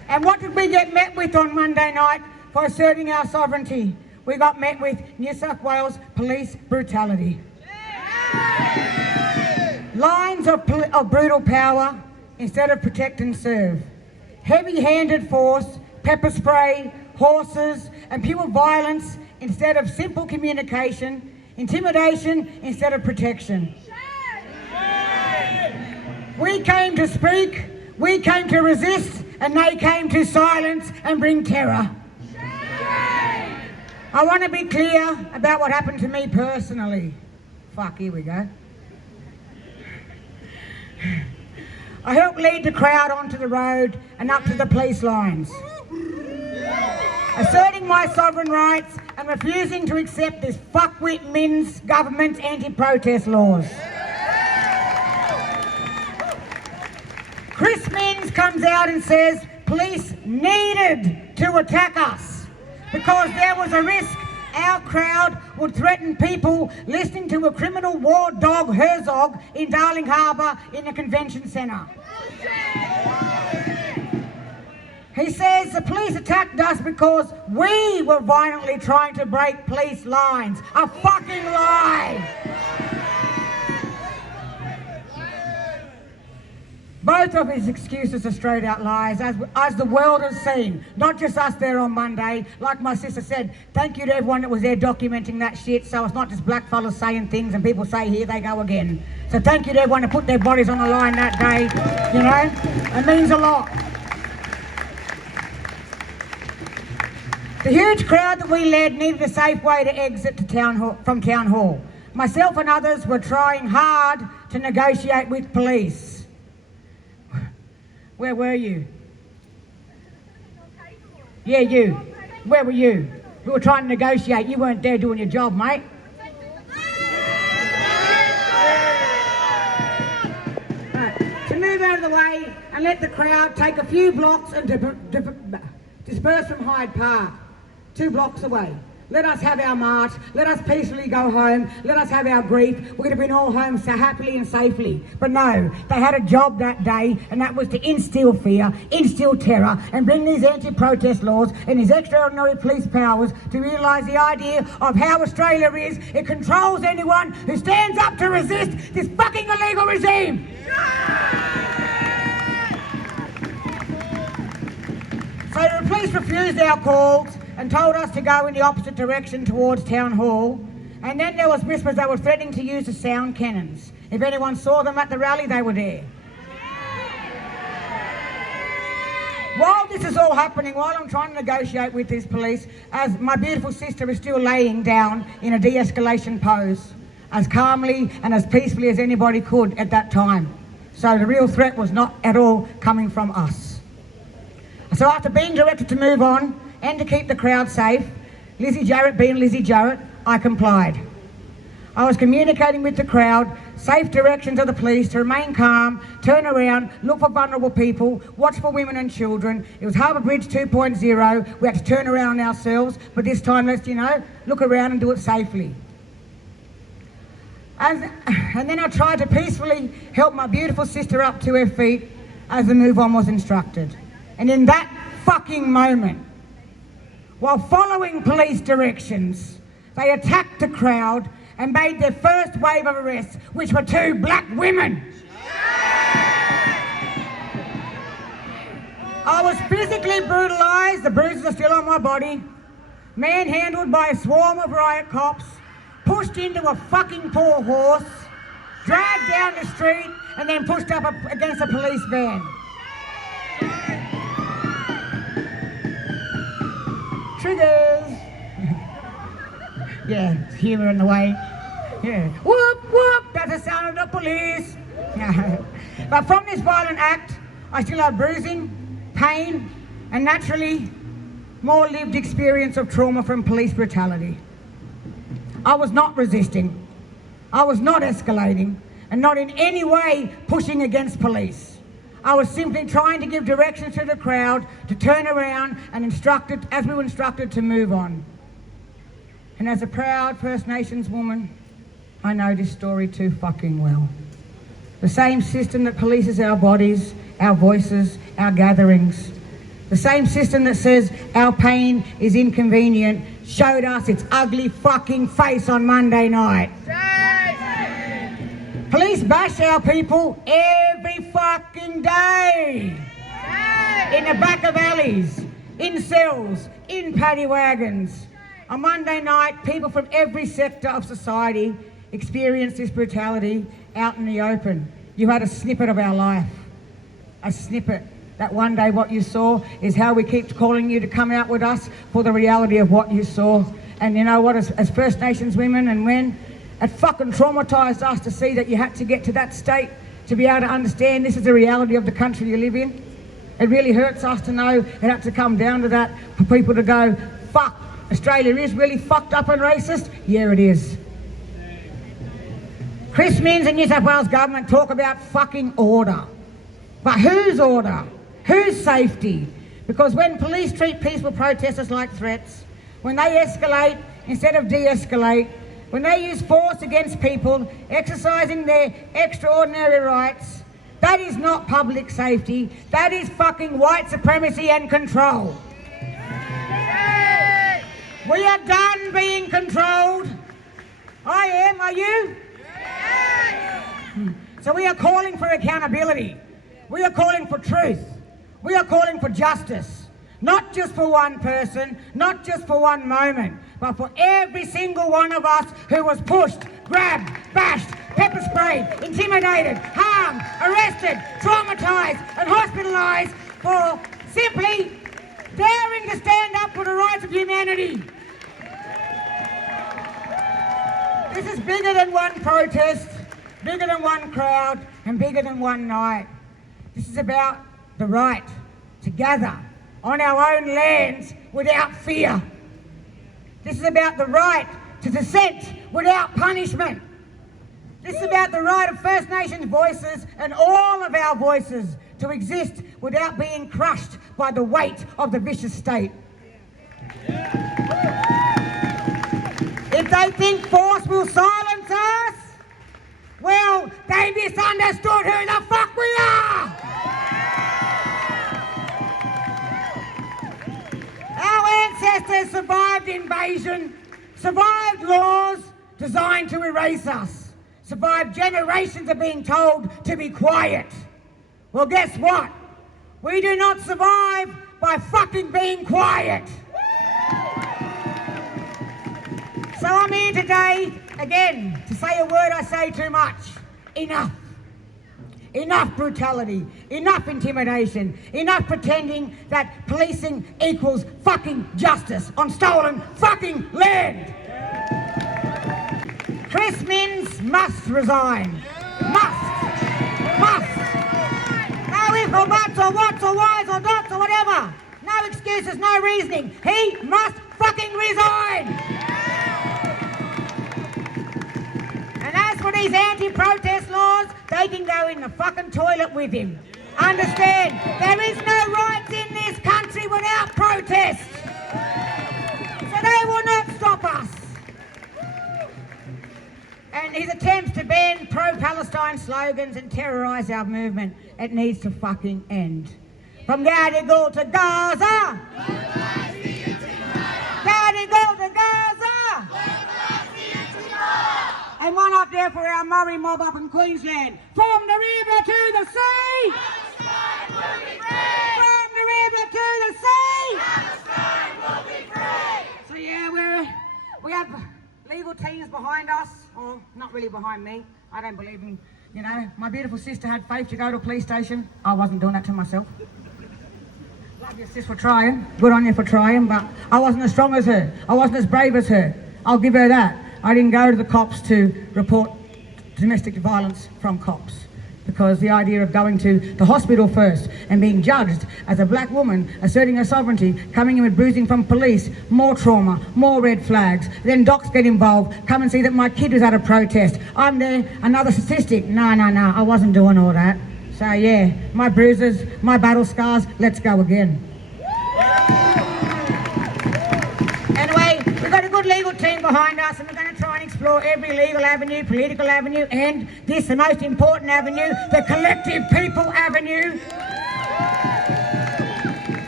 And what did we get met with on Monday night for asserting our sovereignty? We got met with New South Wales police brutality. Lines of brutal power instead of protect and serve. Heavy-handed force, pepper spray, horses, and pure violence instead of simple communication, intimidation instead of protection. We came to speak, we came to resist, and they came to silence and bring terror. I want to be clear about what happened to me personally. Fuck, here we go. I helped lead the crowd onto the road and up to the police lines, asserting my sovereign rights and refusing to accept this fuckwit Min's government's anti-protest laws. Chris Minns comes out and says police needed to attack us because there was a risk our crowd would threaten people listening to a criminal war dog Herzog in Darling Harbour in the convention centre. He says the police attacked us because we were violently trying to break police lines. A fucking lie! Both of his excuses are straight out lies, as the world has seen. Not just us there on Monday. Like my sister said, thank you to everyone that was there documenting that shit, so it's not just black fellas saying things and people say, here they go again. So thank you to everyone who put their bodies on the line that day, you know? It means a lot. The huge crowd that we led needed a safe way to exit to from Town Hall. Myself and others were trying hard to negotiate with police. Where were you? Yeah, you. Where were you? We were trying to negotiate. You weren't there doing your job, mate. Right. To move out of the way and let the crowd take a few blocks and disperse from Hyde Park, 2 blocks away. Let us have our march, let us peacefully go home, let us have our grief. We could have been all home so happily and safely. But no, they had a job that day, and that was to instill fear, instill terror, and bring these anti-protest laws and these extraordinary police powers to realise the idea of how Australia is. It controls anyone who stands up to resist this fucking illegal regime. So the police refused our calls and told us to go in the opposite direction towards Town Hall. And then there was whispers they were threatening to use the sound cannons. If anyone saw them at the rally, they were there. While this is all happening, while I'm trying to negotiate with these police, as my beautiful sister is still laying down in a de-escalation pose, as calmly and as peacefully as anybody could at that time. So the real threat was not at all coming from us. So after being directed to move on, and to keep the crowd safe, Lizzie Jarrett being Lizzie Jarrett, I complied. I was communicating with the crowd, safe directions of the police to remain calm, turn around, look for vulnerable people, watch for women and children. It was Harbour Bridge 2.0, we had to turn around ourselves, but this time let's, look around and do it safely. And then I tried to peacefully help my beautiful sister up to her feet as the move on was instructed. And in that fucking moment, while following police directions, they attacked the crowd and made their first wave of arrests, which were 2 black women. I was physically brutalised, the bruises are still on my body, manhandled by a swarm of riot cops, pushed into a fucking poor horse, dragged down the street, and then pushed up against a police van. Triggers! Yeah, humour in the way. Yeah. Whoop, whoop, that's the sound of the police. But from this violent act, I still have bruising, pain, and naturally, more lived experience of trauma from police brutality. I was not resisting. I was not escalating, and not in any way pushing against police. I was simply trying to give directions to the crowd to turn around and instructed, as we were instructed, to move on. And as a proud First Nations woman, I know this story too fucking well. The same system that polices our bodies, our voices, our gatherings, the same system that says our pain is inconvenient, showed us its ugly fucking face on Monday night. Police bash our people every fucking day. In the back of alleys, in cells, in paddy wagons. On Monday night, people from every sector of society experienced this brutality out in the open. You had a snippet of our life. A snippet. That one day what you saw is how we keep calling you to come out with us for the reality of what you saw. And you know what, as First Nations women and men, it fucking traumatised us to see that you had to get to that state to be able to understand this is the reality of the country you live in. It really hurts us to know it had to come down to that for people to go, fuck, Australia is really fucked up and racist? Yeah, it is. Chris Minns and New South Wales government talk about fucking order. But whose order? Whose safety? Because when police treat peaceful protesters like threats, when they escalate instead of de-escalate, when they use force against people exercising their extraordinary rights, that is not public safety, that is fucking white supremacy and control. We are done being controlled. I am, are you? So we are calling for accountability. We are calling for truth. We are calling for justice. Not just for one person, not just for one moment, but for every single one of us who was pushed, grabbed, bashed, pepper sprayed, intimidated, harmed, arrested, traumatised and hospitalised for simply daring to stand up for the rights of humanity. This is bigger than one protest, bigger than one crowd, and bigger than one night. This is about the right to gather on our own lands without fear. This is about the right to dissent without punishment. This is about the right of First Nations voices and all of our voices to exist without being crushed by the weight of the vicious state. If they think force will silence us, well, they misunderstood who the fuck we are! Our ancestors survived invasion, survived laws designed to erase us, survived generations of being told to be quiet. Well, guess what? We do not survive by fucking being quiet. So I'm here today, again, to say a word I say too much. Enough. Enough brutality, enough intimidation, enough pretending that policing equals fucking justice on stolen fucking land. Chris Minns must resign. Must. No ifs or buts or whats or whys or dots or whatever. No excuses, no reasoning. He must fucking resign. And as for these anti-protest laws, they can go in the fucking toilet with him. Understand, there is no rights in this country without protest. So they will not stop us. And his attempts to ban pro-Palestine slogans and terrorise our movement, it needs to fucking end. From Gadigal to Gaza! Gadigal to Gaza! And one up there for our Murray mob up in Queensland. From the river to the sea! Palestine will be free! From the river to the sea! Palestine will be free! So yeah, we have legal teams behind us, or not really behind me. I don't believe in, you know, my beautiful sister had faith to go to a police station. I wasn't doing that to myself. Love your sis for trying. Good on you for trying, but I wasn't as strong as her. I wasn't as brave as her. I'll give her that. I didn't go to the cops to report domestic violence from cops. Because the idea of going to the hospital first and being judged as a black woman, asserting her sovereignty, coming in with bruising from police, more trauma, more red flags, then docs get involved, come and see that my kid was at a protest. I'm there, another statistic. No, I wasn't doing all that. So yeah, my bruises, my battle scars, let's go again. Anyway, we've got a good legal team behind us and we're going to try and explore every legal avenue, political avenue, and this, the most important avenue, the collective people avenue,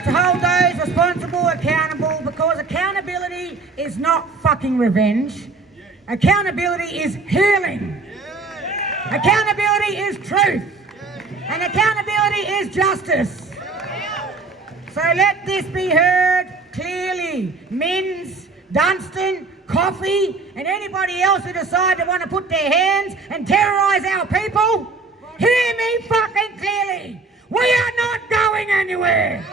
to hold those responsible accountable, because accountability is not fucking revenge. Accountability is healing. Accountability is truth. And accountability is justice. So let this be heard clearly. Minns, Dunstan, Coffee, and anybody else who decide to want to put their hands and terrorise our people, hear me fucking clearly. We are not going anywhere.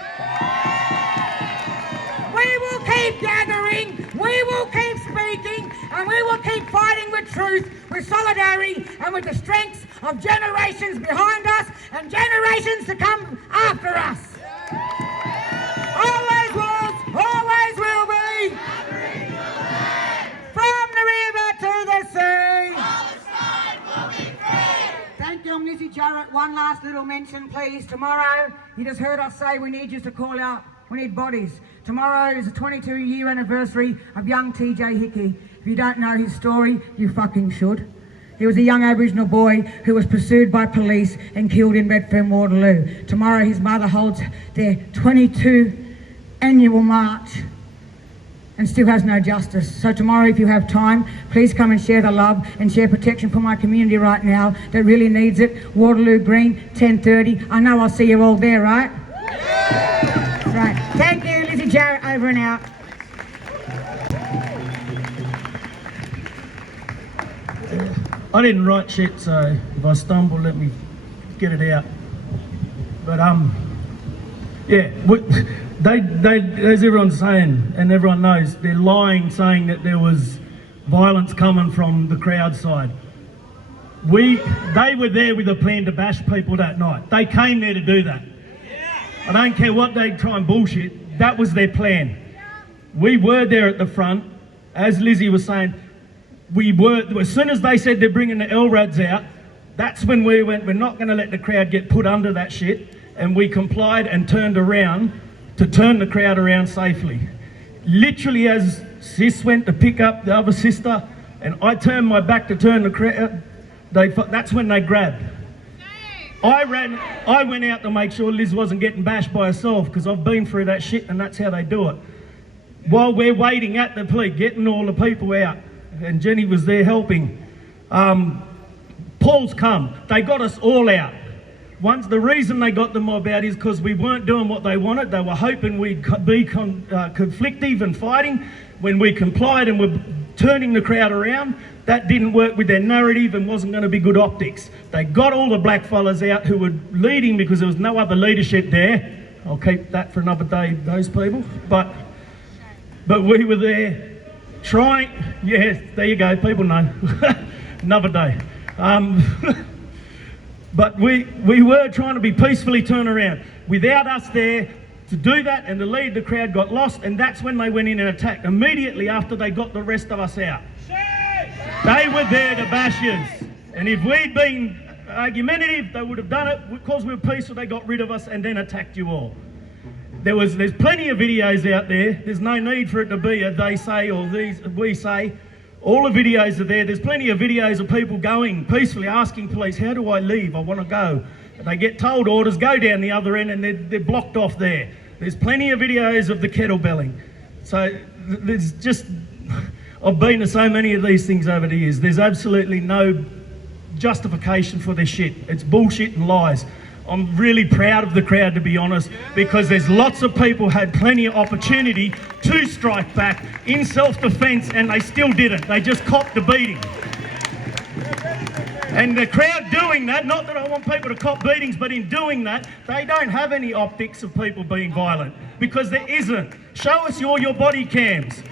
We will keep gathering, we will keep speaking, and we will keep fighting with truth, with solidarity, and with the strengths of generations behind us and generations to come after us. Always was, always will be. From the river to the sea. Palestine will be free. Thank you, Lizzie, Jarrett. One last little mention, please. Tomorrow, you just heard us say we need you to call out. We need bodies. Tomorrow is the 22-year anniversary of young TJ Hickey. If you don't know his story, you fucking should. He was a young Aboriginal boy who was pursued by police and killed in Redfern, Waterloo. Tomorrow his mother holds their 22 annual march and still has no justice. So tomorrow, if you have time, please come and share the love and share protection for my community right now that really needs it. Waterloo Green, 10:30. I know I'll see you all there, right? Right. Thank you, Lizzie, Jarrett, over and out. I didn't write shit, so if I stumble, let me get it out. But yeah, they, as everyone's saying, and everyone knows, they're lying, saying that there was violence coming from the crowd side. They were there with a plan to bash people that night. They came there to do that. I don't care what they try and bullshit, that was their plan. We were there at the front, as Lizzie was saying, as soon as they said they're bringing the LRADs out, that's when we went, we're not going to let the crowd get put under that shit, and we complied and turned around to turn the crowd around safely. Literally as Sis went to pick up the other sister, and I turned my back to turn the crowd, that's when they grabbed. I went out to make sure Liz wasn't getting bashed by herself, because I've been through that shit and that's how they do it. While we're waiting at the police, getting all the people out, and Jenny was there helping. Paul's come, they got us all out. The reason they got the mob out is because we weren't doing what they wanted. They were hoping we'd be conflictive and fighting. When we complied and were turning the crowd around, that didn't work with their narrative and wasn't going to be good optics. They got all the black fellas out who were leading because there was no other leadership there. I'll keep that for another day, those people. But we were there trying, yes, there you go, people know. Another day. But we were trying to be peacefully turned around. Without us there to do that, and the lead, the crowd got lost, and that's when they went in and attacked immediately after they got the rest of us out. They were there to bash us, and if we'd been argumentative, they would have done it. Because we were peaceful, they got rid of us and then attacked you all. There's plenty of videos out there. There's no need for it to be a they say or we say. All the videos are there. There's plenty of videos of people going peacefully, asking police, how do I leave? I want to go. They get told orders, go down the other end, and they're blocked off there. There's plenty of videos of the kettlebelling. So there's just, I've been to so many of these things over the years. There's absolutely no justification for this shit. It's bullshit and lies. I'm really proud of the crowd, to be honest, because there's lots of people had plenty of opportunity to strike back in self-defence, and they still didn't. They just copped the beating. And the crowd doing that, not that I want people to cop beatings, but in doing that, they don't have any optics of people being violent, because there isn't. Show us all your body cams.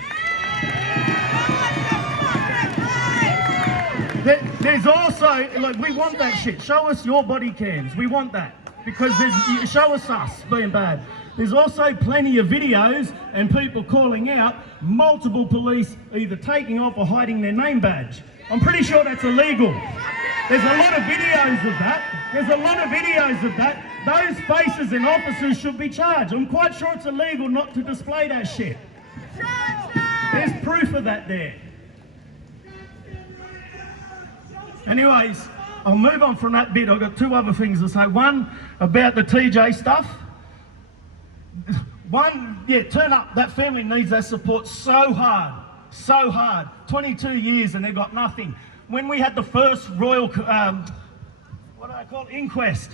There's also, like, we want that shit. Show us your body cams. We want that. Because show us being bad. There's also plenty of videos and people calling out multiple police either taking off or hiding their name badge. I'm pretty sure that's illegal. There's a lot of videos of that. Those faces and officers should be charged. I'm quite sure it's illegal not to display that shit. There's proof of that there. Anyways, I'll move on from that bit. I've got two other things to say. One, about the TJ stuff. One, yeah, turn up. That family needs that support so hard. 22 years and they've got nothing. When we had the first royal, inquest,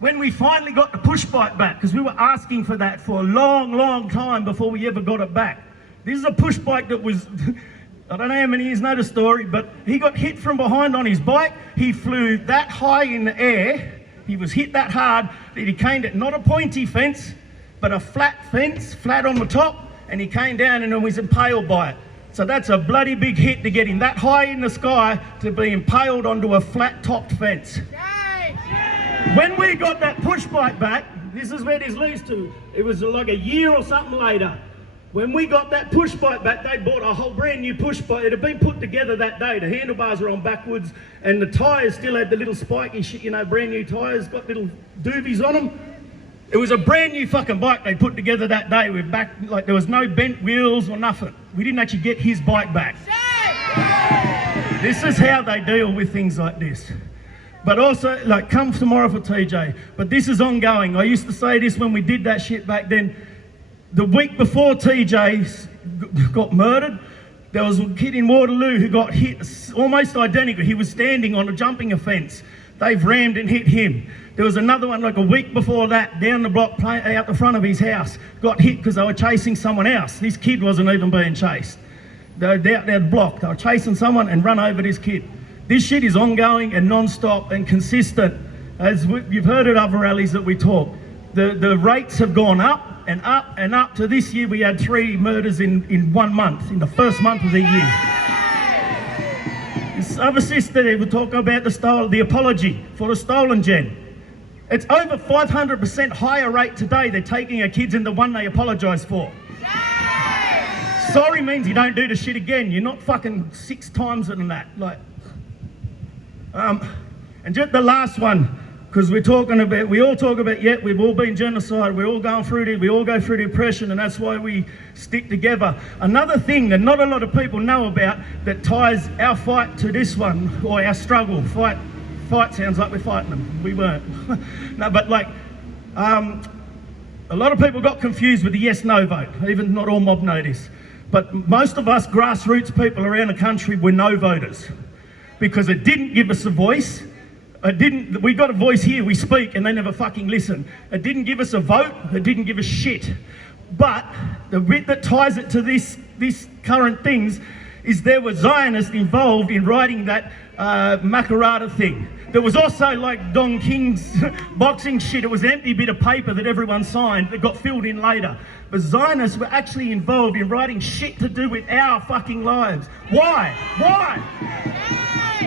when we finally got the push bike back, because we were asking for that for a long time before we ever got it back. This is a push bike that was, I don't know how many years know the story, but he got hit from behind on his bike. He flew that high in the air. He was hit that hard that he came at not a pointy fence, but a flat fence, flat on the top, and he came down and was impaled by it. So that's a bloody big hit to get him that high in the sky to be impaled onto a flat-topped fence. When we got that push bike back, this is where this leads to. It was like a year or something later. When we got that push bike back, they bought a whole brand new push bike. It had been put together that day. The handlebars were on backwards and the tyres still had the little spiky shit, you know, brand new tyres, got little doobies on them. It was a brand new fucking bike they put together that day with back, like there was no bent wheels or nothing. We didn't actually get his bike back. This is how they deal with things like this. But also, like, come tomorrow for TJ. But this is ongoing. I used to say this when we did that shit back then. The week before TJ got murdered, there was a kid in Waterloo who got hit almost identical. He was standing on a jumping offence. They've rammed and hit him. There was another one like a week before that, down the block, out the front of his house, got hit because they were chasing someone else. This kid wasn't even being chased. They were out there blocked. They were chasing someone and run over this kid. This shit is ongoing and non-stop and consistent. As you've heard at other rallies that we talk, the rates have gone up and up and up. To this year, we had 3 murders in 1 month, in the first month of the year. This other sister there will talk about the apology for the stolen gen. It's over 500% higher rate today they're taking our kids than the one they apologise for. Sorry means you don't do the shit again. You're not fucking 6 times than that. Like, and just the last one, because we all talk about, yeah, we've all been genocide, we're all going through it, we all go through depression, and that's why we stick together. Another thing that not a lot of people know about that ties our fight to this one, or our struggle, fight sounds like we're fighting them. We weren't. No, but like, a lot of people got confused with the yes-no vote. Even not all mob know this. But most of us grassroots people around the country were no voters. Because it didn't give us a voice. We got a voice here, we speak, and they never fucking listen. It didn't give us a vote, it didn't give us shit. But the bit that ties it to this current things is there were Zionists involved in writing that Makarata thing. There was also like Don King's boxing shit. It was an empty bit of paper that everyone signed that got filled in later. But Zionists were actually involved in writing shit to do with our fucking lives. Why?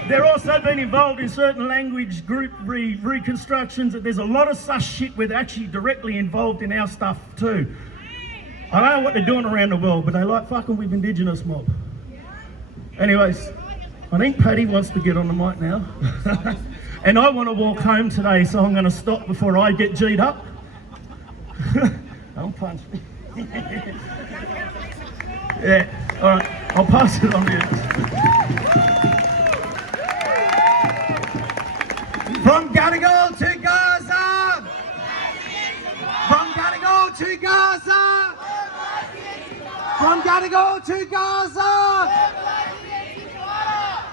They're also been involved in certain language group reconstructions. There's a lot of such shit where they're actually directly involved in our stuff too. I don't know what they're doing around the world, but they like fucking with Indigenous mob. Anyways, I think Paddy wants to get on the mic now. And I want to walk home today, so I'm going to stop before I get G'd up. Don't punch me. Yeah, all right, I'll pass it on to you. From Gadigal to Gaza! From Gadigal to Gaza! From Gadigal to Gaza!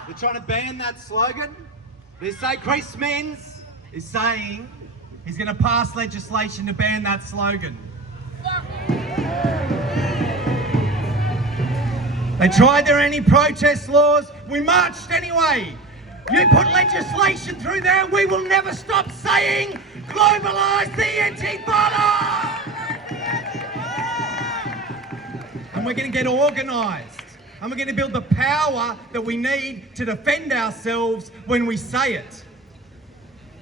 They're trying to ban that slogan. They say Chris Minns is saying he's going to pass legislation to ban that slogan. They tried their anti-protest laws. We marched anyway. You put legislation through there, we will never stop saying, globalise the Intifada! And we're going to get organised. and we're going to build the power that we need to defend ourselves when we say it.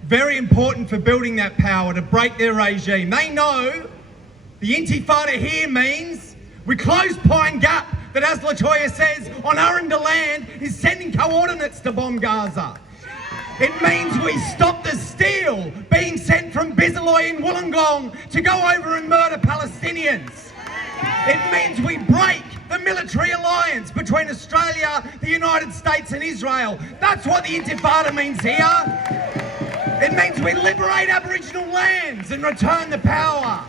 Very important for building that power, to break their regime. They know the Intifada here means we close Pine Gap, that, as Latoya says, on Arundel land is sending coordinates to bomb Gaza. It means we stop the steel being sent from Bisalloy in Wollongong to go over and murder Palestinians. It means we break the military alliance between Australia, the United States and Israel. That's what the Intifada means here. It means we liberate Aboriginal lands and return the power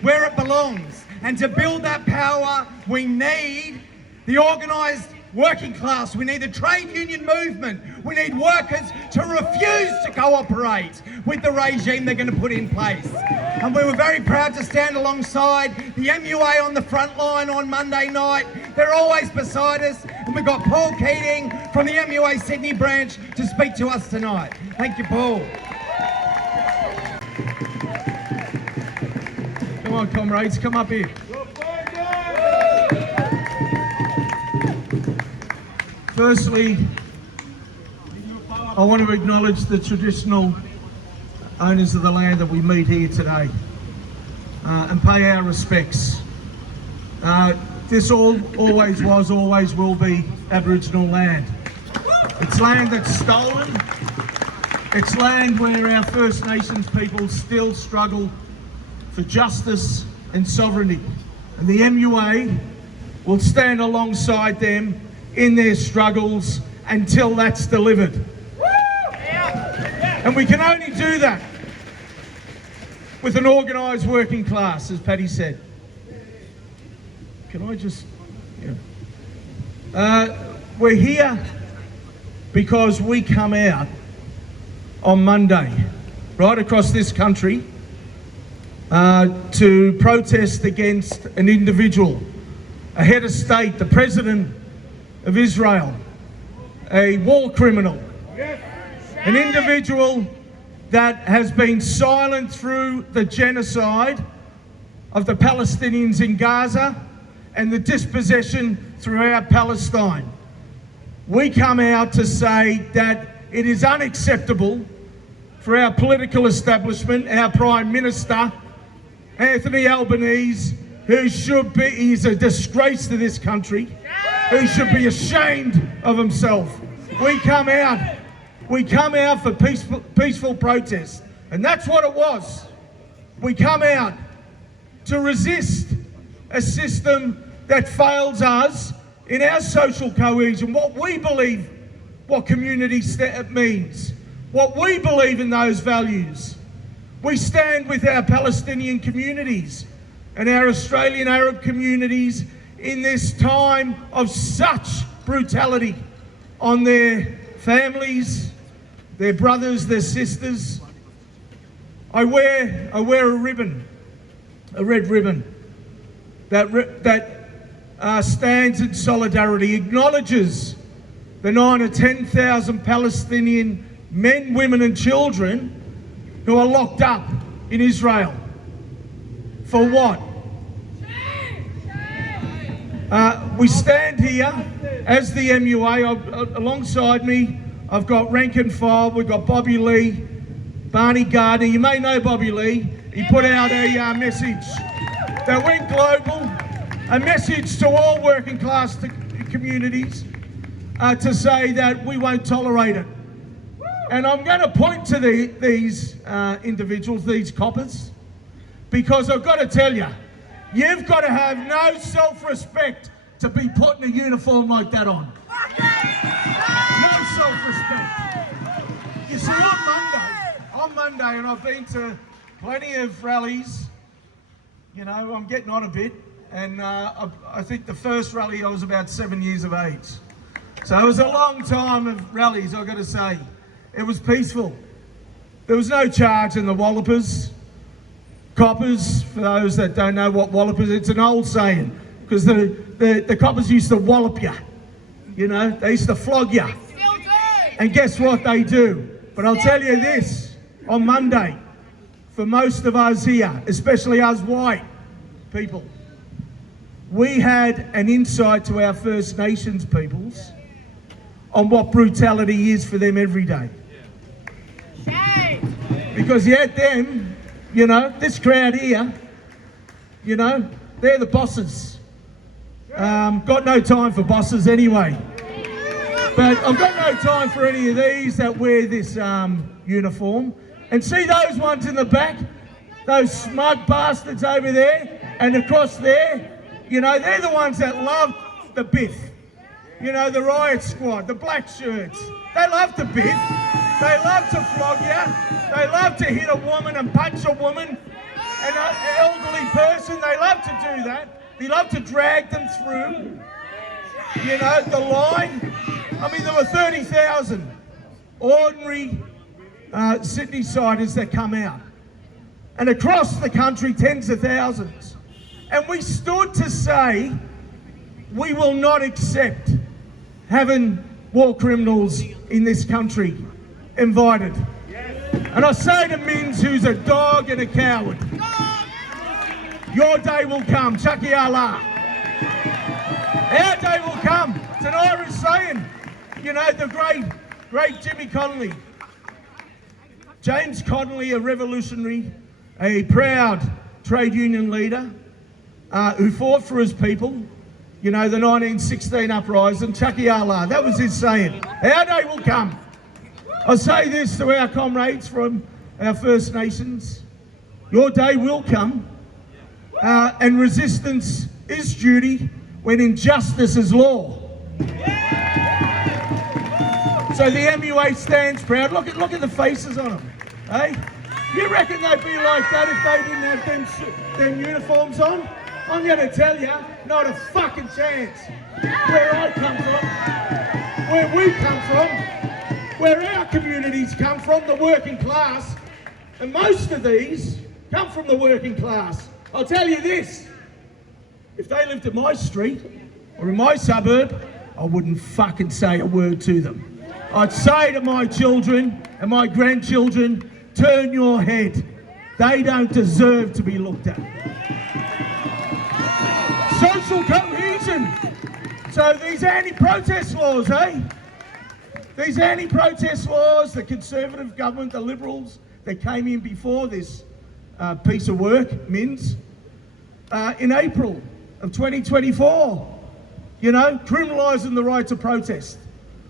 where it belongs. And to build that power, we need the organised working class. We need the trade union movement. We need workers to refuse to cooperate with the regime they're going to put in place. And we were very proud to stand alongside the MUA on the front line on Monday night. They're always beside us. And we've got Paul Keating from the MUA Sydney branch to speak to us tonight. Thank you, Paul. Come on, comrades, come up here. Firstly, I want to acknowledge the traditional owners of the land that we meet here today and pay our respects. This always was, always will be Aboriginal land. It's land that's stolen. It's land where our First Nations people still struggle for justice and sovereignty. And the MUA will stand alongside them in their struggles until that's delivered. And we can only do that with an organised working class, as Paddy said. Can I just... Yeah. We're here because we come out on Monday, right across this country, to protest against an individual, a head of state, the President of Israel, a war criminal, an individual that has been silent through the genocide of the Palestinians in Gaza and the dispossession throughout Palestine. We come out to say that it is unacceptable for our political establishment, our Prime Minister, Anthony Albanese, who should be, he's a disgrace to this country, who should be ashamed of himself. We come out for peaceful protest, and that's what it was. We come out to resist a system that fails us in our social cohesion, what we believe, what community means, what we believe in those values. We stand with our Palestinian communities and our Australian Arab communities in this time of such brutality on their families, their brothers, their sisters. I wear a ribbon, a red ribbon, that stands in solidarity, acknowledges the 9,000 or 10,000 Palestinian men, women and children who are locked up in Israel. For what? We stand here as the MUA. Alongside me, I've got rank and file. We've got Bobby Lee, Barney Gardner. You may know Bobby Lee. He put out a message that went global, a message to all working class communities to say that we won't tolerate it. And I'm going to point to these individuals, these coppers, because I've got to tell you, you've got to have no self-respect to be putting a uniform like that on. No self-respect. You see, on Monday, and I've been to plenty of rallies, you know, I'm getting on a bit, and I think the first rally I was about 7 years of age. So it was a long time of rallies, I've got to say. It was peaceful. There was no charge in the wallopers. Coppers, for those that don't know what wallopers, it's an old saying, because the coppers used to wallop you. You know, they used to flog you. And guess what they do? But I'll tell you this, on Monday, for most of us here, especially us white people, we had an insight to our First Nations peoples on what brutality is for them every day. Because you had them, you know, this crowd here, you know, they're the bosses. Got no time for bosses anyway. But I've got no time for any of these that wear this uniform. And see those ones in the back? Those smug bastards over there and across there? You know, they're the ones that love the biff. You know, the riot squad, the black shirts. They love the biff. They love to flog you. They love to hit a woman and punch a woman and an elderly person. They love to do that. They love to drag them through, you know, the line. I mean, there were 30,000 ordinary Sydney-siders that come out. And across the country, tens of thousands. And we stood to say, we will not accept having war criminals in this country invited. And I say to Mins, who's a dog and a coward, your day will come, Chucky Allah. Our day will come. It's an Irish saying. You know, the great Jimmy Connolly. James Connolly, a revolutionary, a proud trade union leader who fought for his people. You know, the 1916 uprising, Chucky Allah, that was his saying. Our day will come. I say this to our comrades from our First Nations. Your day will come, and resistance is duty when injustice is law. So the MUA stands proud. Look at the faces on them, eh? You reckon they'd be like that if they didn't have them uniforms on? I'm going to tell you, not a fucking chance. Where I come from, where we come from, where our communities come from, the working class, and most of these come from the working class. I'll tell you this, if they lived in my street or in my suburb, I wouldn't fucking say a word to them. I'd say to my children and my grandchildren, turn your head. They don't deserve to be looked at. Social cohesion. So these anti-protest laws, eh? These anti-protest laws, the Conservative government, the Liberals, that came in before this piece of work, Mins, in April of 2024, you know, criminalising the right to protest.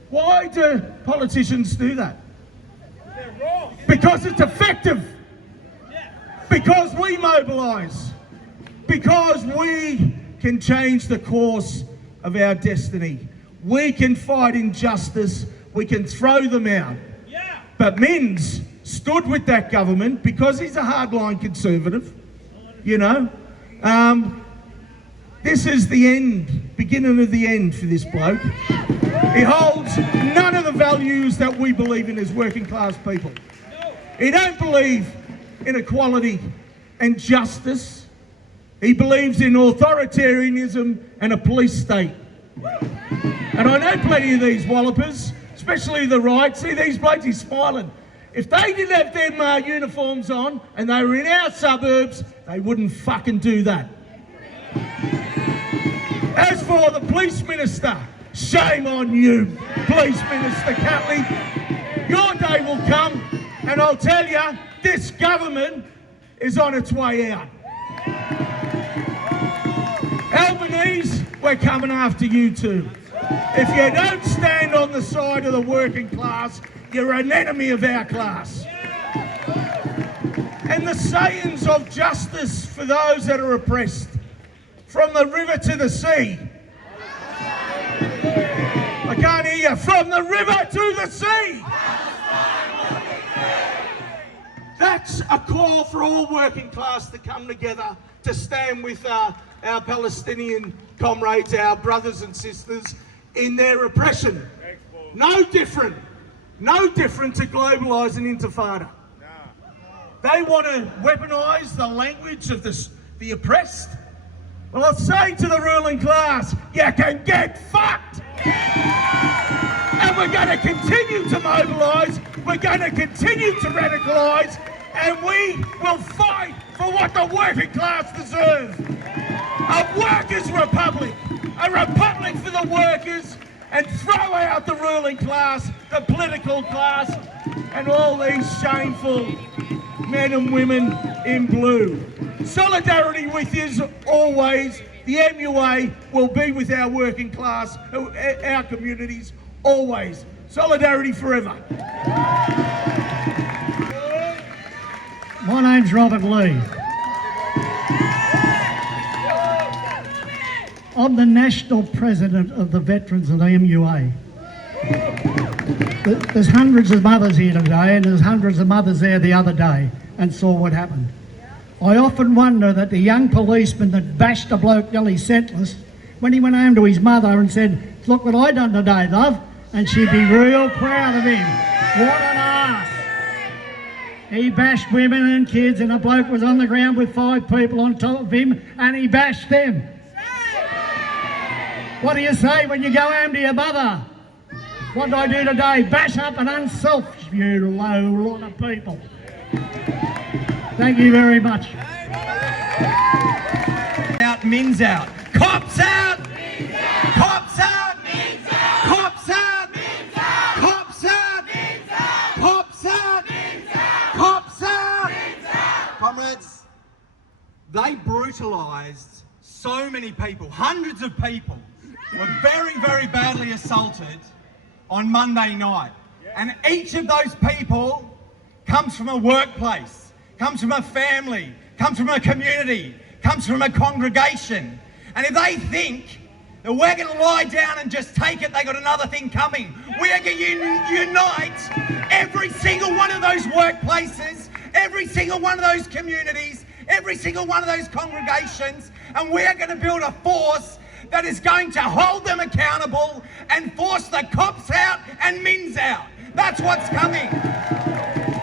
Why do politicians do that? Because it's effective. Because we mobilise. Because we can change the course of our destiny. We can fight injustice. We can throw them out. But Mins stood with that government because he's a hardline Conservative, you know. This is the end, beginning of the end for this bloke. He holds none of the values that we believe in as working class people. He don't believe in equality and justice. He believes in authoritarianism and a police state. And I know plenty of these wallopers, especially the right. See these blokes, he's smiling. If they didn't have them uniforms on and they were in our suburbs, they wouldn't fucking do that. As for the police minister, shame on you, Police Minister Catley. Your day will come, and I'll tell you, this government is on its way out. Albanese, we're coming after you too. If you don't stand on the side of the working class, you're an enemy of our class. And the sayings of justice for those that are oppressed, from the river to the sea. I can't hear you. From the river to the sea. That's a call for all working class to come together, to stand with our Palestinian comrades, our brothers and sisters, in their oppression. No different to globalising intifada. They want to weaponise the language of the oppressed. Well, I'll say to the ruling class, you can get fucked! And we're going to continue to mobilise, we're going to continue to radicalise, and we will fight for what the working class deserve. A workers' republic, a republic for the workers, and throw out the ruling class, the political class, and all these shameful men and women in blue. Solidarity with you always. The MUA will be with our working class, our communities, always. Solidarity forever. My name's Robert Lee. I'm the national president of the veterans of the MUA. There's hundreds of mothers here today, and there's hundreds of mothers there the other day and saw what happened. I often wonder that the young policeman that bashed a bloke nearly senseless, when he went home to his mother and said, "Look what I done today, love," and she'd be real proud of him. What an ass! He bashed women and kids, and a bloke was on the ground with 5 people on top of him, and he bashed them. What do you say when you go home to your mother? What did I do today? Bash up an unselfish, you low lot of people. Thank you very much. Out, Min's out. Cops out! Min's out! Cops out! Min's out! Cops out! Min's out! Cops out! Min's out! Cops out! Min's out! Cops out! Min's out! Comrades, they brutalised so many people, hundreds of people were very, very badly assaulted on Monday night. And each of those people comes from a workplace, comes from a family, comes from a community, comes from a congregation. And if they think that we're going to lie down and just take it, they got another thing coming. We are going to unite every single one of those workplaces, every single one of those communities, every single one of those congregations, and we are going to build a force that is going to hold them accountable and force the cops out and Min's out. That's what's coming.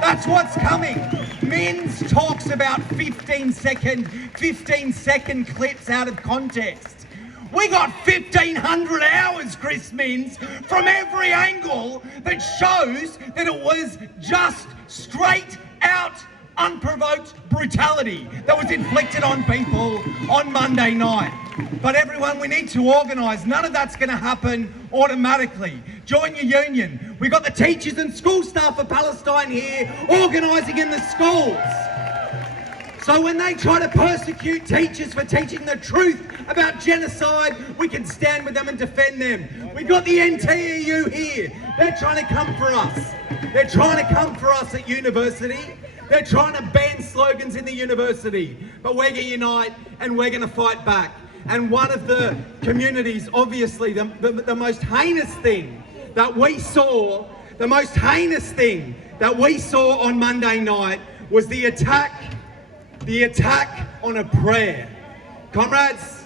That's what's coming. Min's talks about 15-second clips out of context. We got 1,500 hours, Chris Minns, from every angle that shows that it was just straight out unprovoked brutality that was inflicted on people on Monday night. But everyone, we need to organise. None of that's going to happen automatically. Join your union. We've got the teachers and school staff for Palestine here organising in the schools. So when they try to persecute teachers for teaching the truth about genocide, we can stand with them and defend them. We've got the NTEU here. They're trying to come for us. They're trying to come for us at university. They're trying to ban slogans in the university. But we're going to unite and we're going to fight back. And one of the communities, obviously, the most heinous thing that we saw, on Monday night was the attack on a prayer. Comrades,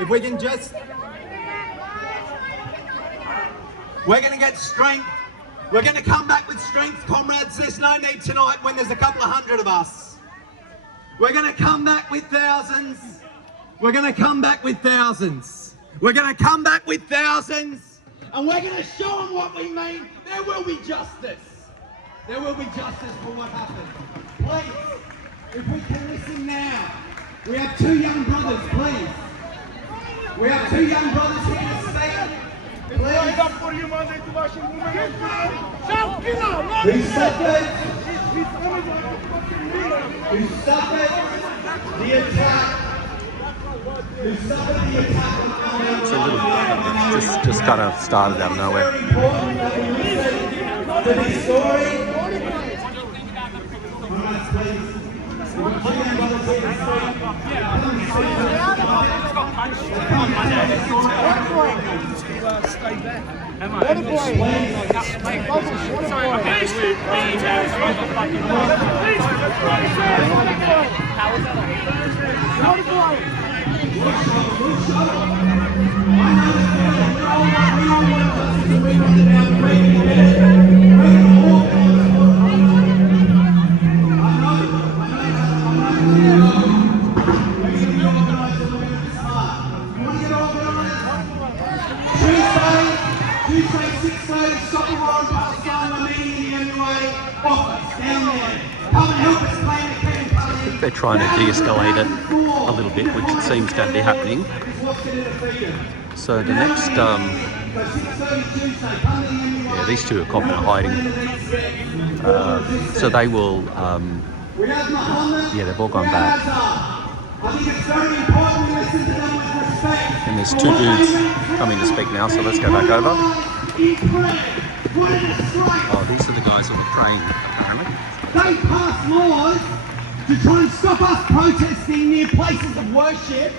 if we can just, we're going to get strength. We're going to come back with strength, comrades. There's no need tonight when there's a couple of hundred of us. We're going to come back with thousands. We're going to come back with thousands. We're going to come back with thousands. And we're going to show them what we mean. There will be justice. There will be justice for what happened. Please, if we can listen now. We have 2 young brothers, please. We have 2 young brothers here to speak. Who suffered the attack. It's a little, just kind of started out of nowhere. Tuesday, 6 days, stop the war on Palestine, we're meeting in the They're trying to de-escalate it a little bit, which it seems to be happening. So the next, yeah, these two are caught hiding. So they will, yeah, they've all gone back. And there's two dudes coming to speak now, so let's go back over. Oh, these are the guys who were praying, apparently. They pass laws to try and stop us protesting near places of worship.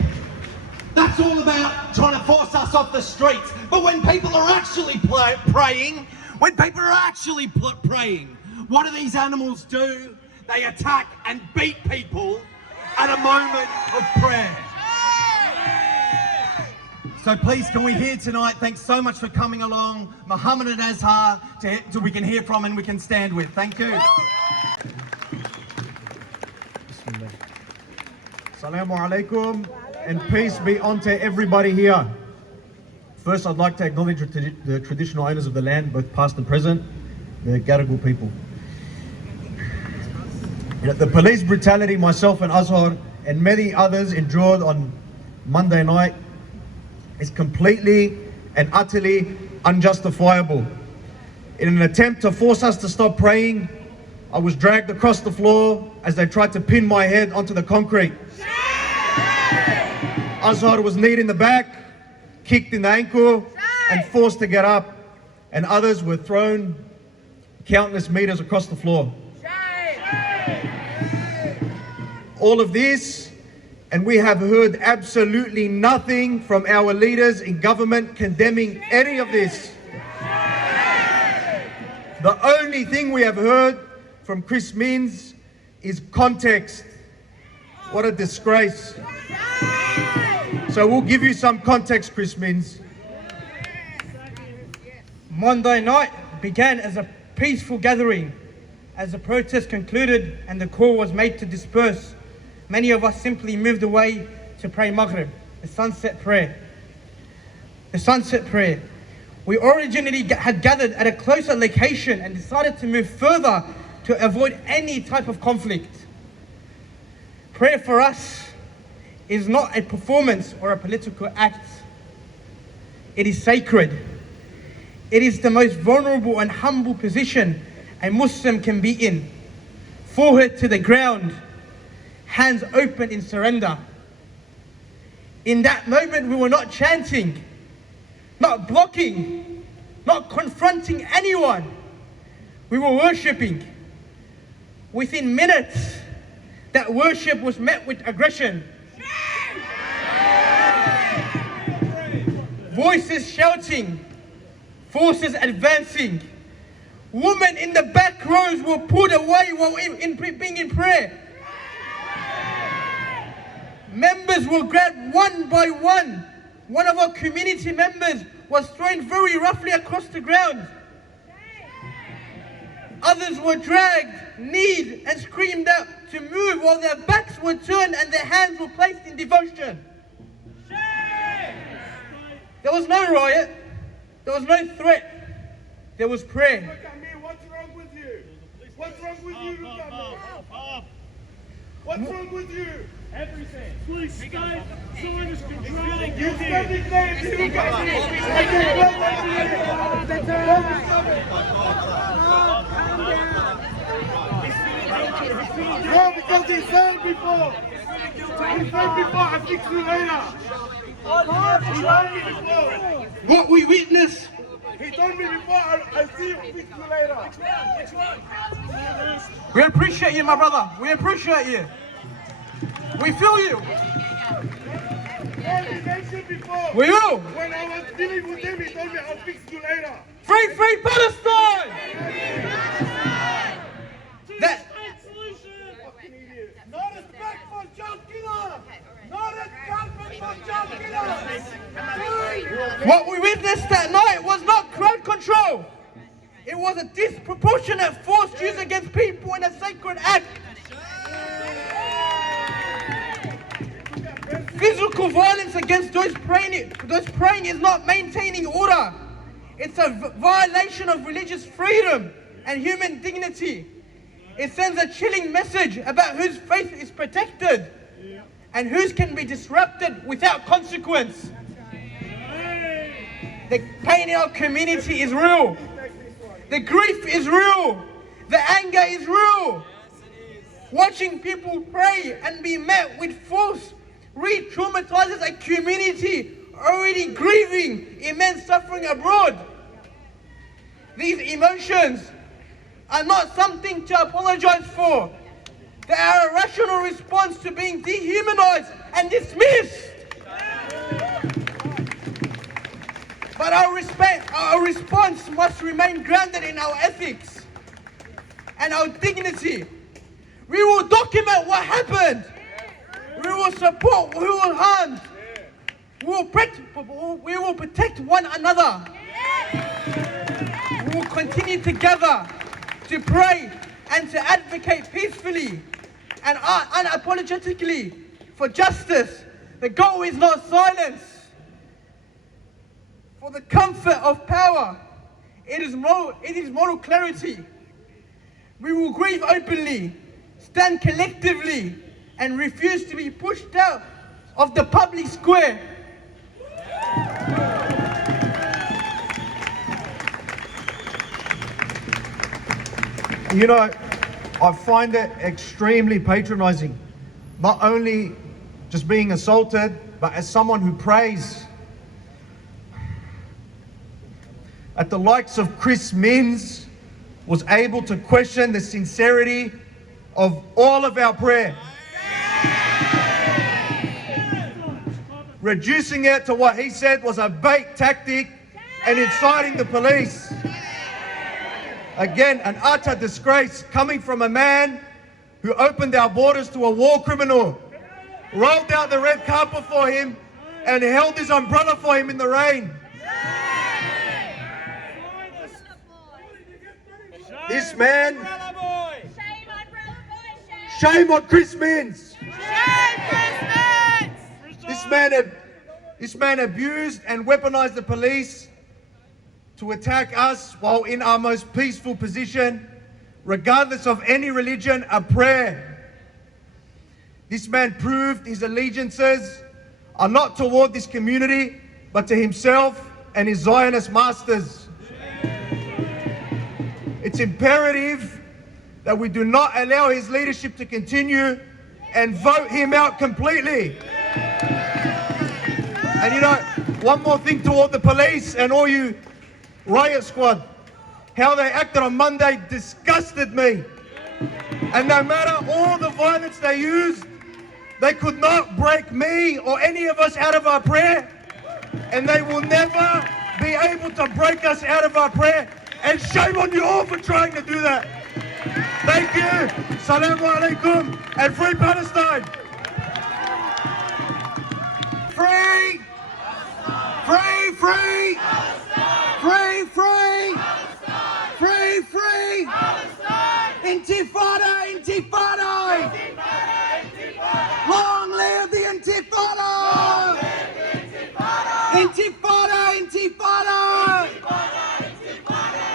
That's all about trying to force us off the streets. But when people are actually praying, what do these animals do? They attack and beat people at a moment of prayer. So please, can we hear tonight? Thanks so much for coming along. Muhammad and Azhar, so we can hear from and we can stand with. Thank you. Assalamu alaikum, and peace be unto everybody here. First, I'd like to acknowledge the traditional owners of the land, both past and present, the Gadigal people. The police brutality myself and Azhar and many others endured on Monday night is completely and utterly unjustifiable. In an attempt to force us to stop praying, I was dragged across the floor as they tried to pin my head onto the concrete. Azhar was kneed in the back, kicked in the ankle, and forced to get up, and others were thrown countless meters across the floor. All of this, and we have heard absolutely nothing from our leaders in government condemning any of this. The only thing we have heard from Chris Minns is context. What a disgrace. So we'll give you some context, Chris Minns. Monday night began as a peaceful gathering. As the protest concluded and the call was made to disperse, many of us simply moved away to pray Maghrib, the sunset prayer. The sunset prayer. We originally had gathered at a closer location and decided to move further to avoid any type of conflict. Prayer for us is not a performance or a political act. It is sacred. It is the most vulnerable and humble position a Muslim can be in. Forehead to the ground, hands open in surrender. In that moment, we were not chanting, not blocking, not confronting anyone. We were worshipping. Within minutes, that worship was met with aggression. Voices shouting, forces advancing. Women in the back rows were pulled away while being in prayer. Members were grabbed one by one. One of our community members was thrown very roughly across the ground. Others were dragged, kneed, and screamed out to move while their backs were turned and their hands were placed in devotion. There was no riot. There was no threat. There was prayer. Look at me. What's wrong with you? What's wrong with you? Look at me. What's wrong with you? Everything. Please stay. Someone is controlling You standing there. You got me. No, because he said before. He said before, I'll fix you later. He told me before. What we witnessed. He told me before, I'll see you, fix you later. We appreciate you, my brother. We appreciate you. We feel you. He mentioned before. We will. When I was dealing with him, he told me, I'll fix you later. Free, free Palestine! That. No respect for child killers! No respect for child killers! What we witnessed that night was not crowd control. It was a disproportionate force used against people in a sacred act. Physical violence against those praying is not maintaining order. It's a violation of religious freedom and human dignity. It sends a chilling message about whose faith is protected and whose can be disrupted without consequence. The pain in our community is real. The grief is real. The anger is real. Watching people pray and be met with force re-traumatizes a community already grieving immense suffering abroad. These emotions are not something to apologize for. They are a rational response to being dehumanized and dismissed. But our response must remain grounded in our ethics and our dignity. We will document what happened. We will support who was harmed. We will protect one another. We will continue together to pray and to advocate peacefully and unapologetically for justice. The goal is not silence. For the comfort of power, it is moral clarity. We will grieve openly, stand collectively, and refuse to be pushed out of the public square. You know, I find it extremely patronizing, not only just being assaulted, but as someone who prays. That the likes of Chris Minns was able to question the sincerity of all of our prayer. Reducing it to what he said was a bait tactic and inciting the police. Again, an utter disgrace coming from a man who opened our borders to a war criminal, rolled out the red carpet for him and held his umbrella for him in the rain. This man, shame on Chris Minns. This man abused and weaponized the police to attack us while in our most peaceful position, regardless of any religion, a prayer. This man proved his allegiances are not toward this community, but to himself and his Zionist masters. It's imperative that we do not allow his leadership to continue and vote him out completely. And you know, one more thing toward the police and all you riot squad. How they acted on Monday disgusted me. And no matter all the violence they used, they could not break me or any of us out of our prayer. And they will never be able to break us out of our prayer. And shame on you all for trying to do that. Thank you. Salaam alaikum and free Palestine. Free! Free, free! Free, free! Free, free! Intifada, intifada! Long live the intifada! Intifada, intifada!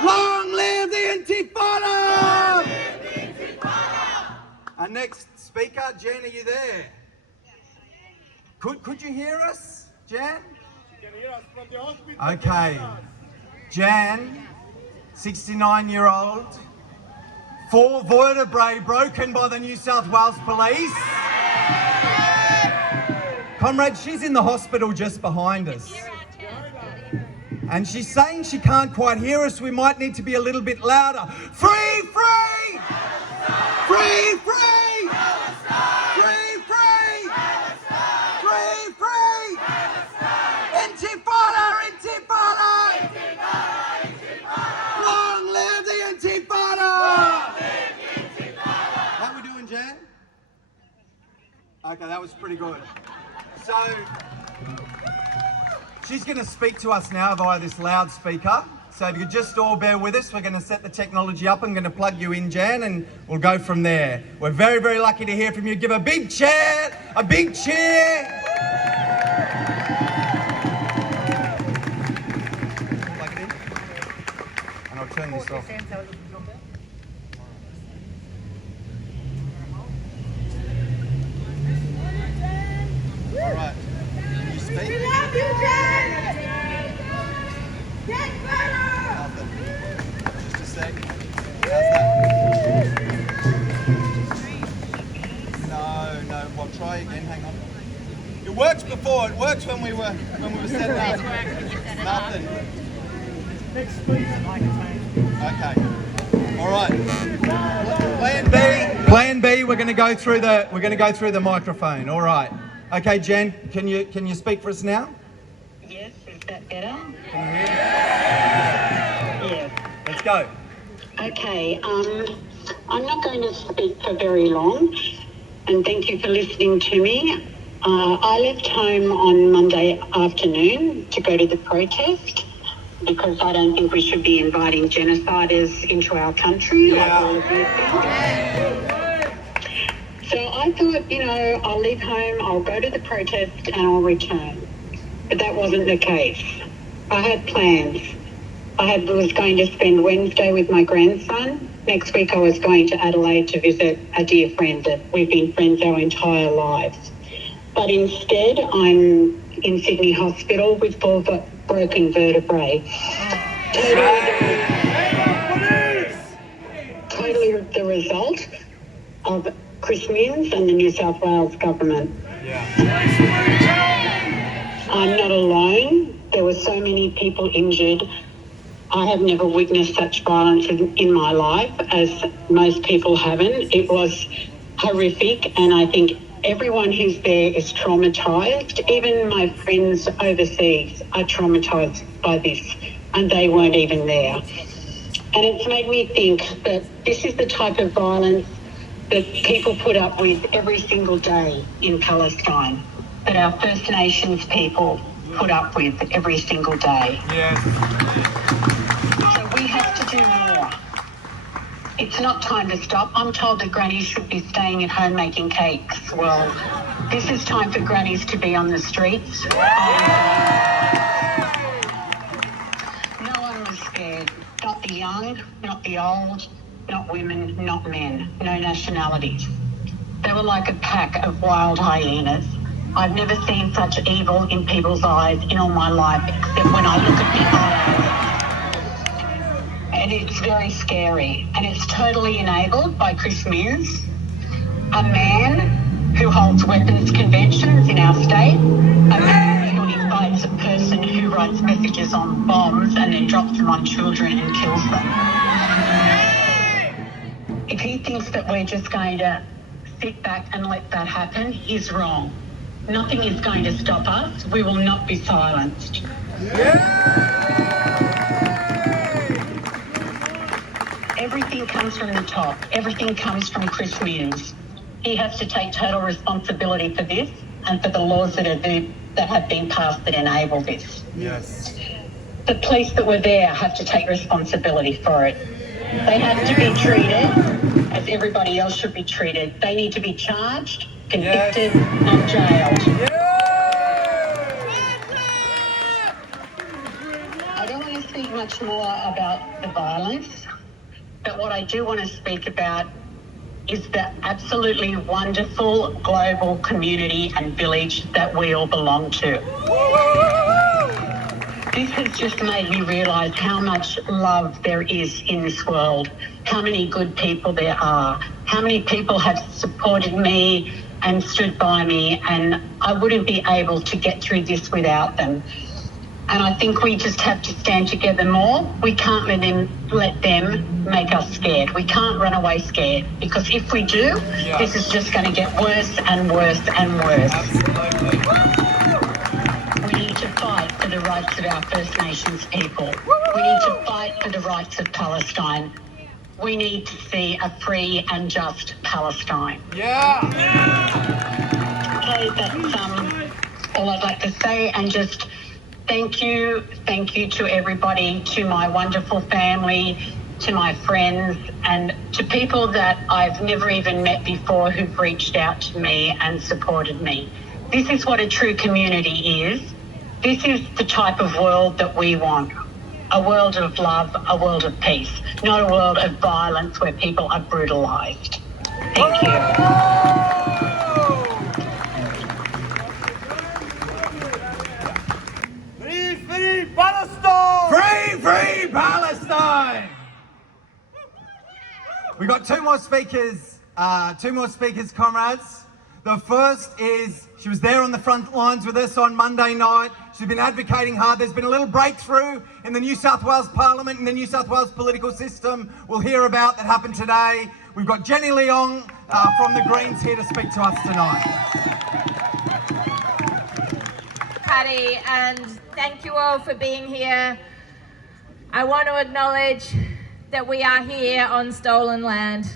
Long live the intifada! Our next speaker, Jann, are you there? Could you hear us, Jann? Okay. Jann, 69-year-old, 4 vertebrae broken by the New South Wales Police. Comrade, she's in the hospital just behind us. And she's saying she can't quite hear us. We might need to be a little bit louder. Free, free! Free, free! Free, free! Free, free! Intifada, intifada! Long live the intifada! How we doing, Jann? Okay, that was pretty good. So, she's going to speak to us now via this loudspeaker. So if you could just all bear with us, we're going to set the technology up. I'm going to plug you in, Jann, and we'll go from there. We're very, very lucky to hear from you. Give a big cheer, a big cheer. Plug it in. And I'll turn this off. sec. How's that? No. Well, try again. Hang on. It worked before. It worked when we were setting up. Nothing. Okay. All right. Plan B. We're going to go through the microphone. All right. Okay, Jen. Can you speak for us now? Yes. Is that better? Can you hear? Yes. Let's go. Okay. I'm not going to speak for very long, and thank you for listening to me. I left home on Monday afternoon to go to the protest because I don't think we should be inviting genociders into our country like all of you think. So I thought, I'll leave home, I'll go to the protest and I'll return. But that wasn't the case. I had plans. I was going to spend Wednesday with my grandson. Next week I was going to Adelaide to visit a dear friend that we've been friends our entire lives. But instead, I'm in Sydney Hospital with 4 broken vertebrae. Totally the result of Chris Minns and the New South Wales government. I'm not alone. There were so many people injured. I have never witnessed such violence in my life, as most people haven't. It was horrific, and I think everyone who's there is traumatised. Even my friends overseas are traumatised by this, and they weren't even there. And it's made me think that this is the type of violence that people put up with every single day in Palestine, that our First Nations people put up with every single day. Yes. So we have to do more. It's not time to stop. I'm told that grannies should be staying at home making cakes. Well, this is time for grannies to be on the streets. No one was scared. Not the young, not the old, not women, not men. No nationalities. They were like a pack of wild hyenas. I've never seen such evil in people's eyes in all my life, except when I look at the eyes. And it's very scary. And it's totally enabled by Chris Minns, a man who holds weapons conventions in our state, a man who invites a person who writes messages on bombs and then drops them on children and kills them. If he thinks that we're just going to sit back and let that happen, he's wrong. Nothing is going to stop us. We will not be silenced. Everything comes from the top. Everything comes from Chris Minns. He has to take total responsibility for this and for the laws that have been passed that enable this. Yes. The police that were there have to take responsibility for it. They have to be treated as everybody else should be treated. They need to be charged, convicted, and jailed. I don't want to speak much more about the violence, but what I do want to speak about is the absolutely wonderful global community and village that we all belong to. This has just made me realise how much love there is in this world, how many good people there are, how many people have supported me and stood by me, and I wouldn't be able to get through this without them. And I think we just have to stand together more. We can't let them make us scared. We can't run away scared, because if we do, this is just going to get worse and worse and worse. Absolutely. We need to fight for the rights of our First Nations people. We need to fight for the rights of Palestine. We need to see a free and just Palestine. Yeah. So that's all I'd like to say, and just thank you to everybody, to my wonderful family, to my friends, and to people that I've never even met before who've reached out to me and supported me. This is what a true community is. This is the type of world that we want. A world of love, a world of peace, not a world of violence where people are brutalised. Thank you. Free Palestine! Free Palestine! We've got two more speakers, comrades. The first is, she was there on the front lines with us on Monday night. She's been advocating hard. There's been a little breakthrough in the New South Wales Parliament and the New South Wales political system we'll hear about that happened today. We've got Jenny Leong from the Greens here to speak to us tonight. Paddy, and thank you all for being here. I want to acknowledge that we are here on stolen land,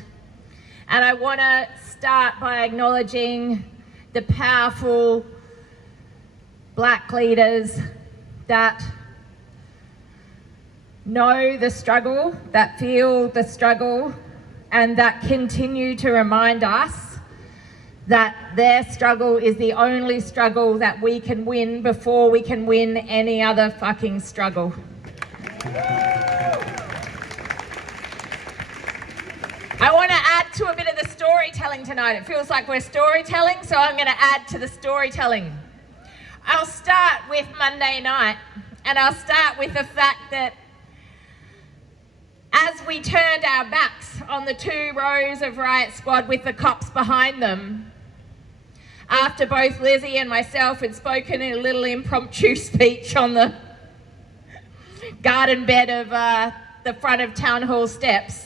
and I want to start by acknowledging the powerful Black leaders that know the struggle, that feel the struggle, and that continue to remind us that their struggle is the only struggle that we can win before we can win any other fucking struggle. I want to add to a bit of the storytelling tonight. It feels like we're storytelling, so I'm going to add to the storytelling. I'll start with Monday night, and I'll start with the fact that as we turned our backs on the 2 rows of riot squad with the cops behind them, after both Lizzie and myself had spoken in a little impromptu speech on the garden bed of the front of Town Hall steps,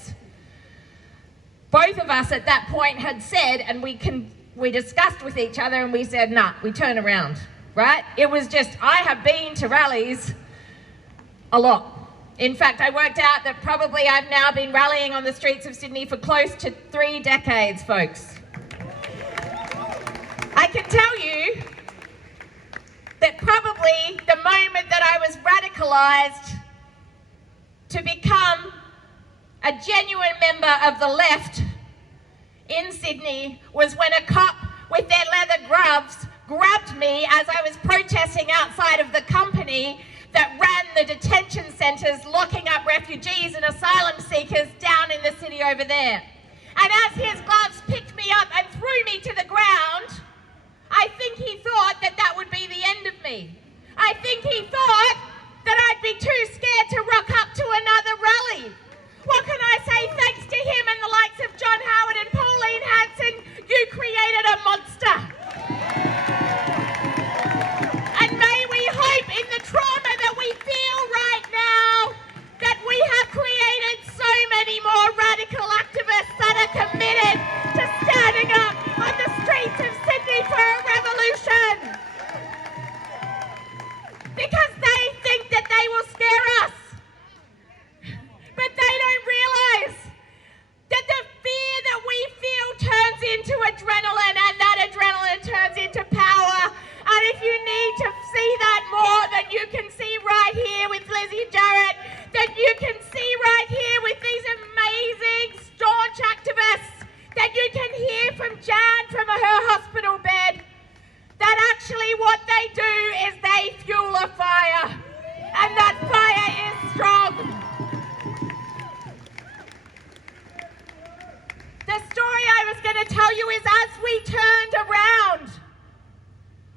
both of us at that point had said, and we discussed with each other, and we said, nah, we turn around, right? It was just, I have been to rallies a lot. In fact, I worked out that probably I've now been rallying on the streets of Sydney for close to 3 decades, folks. I can tell you that probably the moment that I was radicalised to become a genuine member of the left in Sydney was when a cop with their leather gloves grabbed me as I was protesting outside of the company that ran the detention centres locking up refugees and asylum seekers down in the city over there. And as his gloves picked me up and threw me to the ground, I think he thought that that would be the end of me. I think he thought that I'd be too scared to rock up to another rally. What can I say? Thanks to him and the likes of John Howard and Pauline Hanson, you created a monster. And may we hope in the trauma that we feel right now that we have created so many more radical activists that are committed to standing up on the streets of Sydney for a revolution. Because they think that they will scare us. But they don't realise that the fear that we feel turns into adrenaline, and that adrenaline turns into power. And if you need to see that more, then you can see right here with Lizzie and Jarrett, that you can see right here with these amazing, staunch activists, that you can hear from Jann from her hospital bed, that actually what they do is they fuel a fire, and that fire is strong. The story I was going to tell you is as we turned around,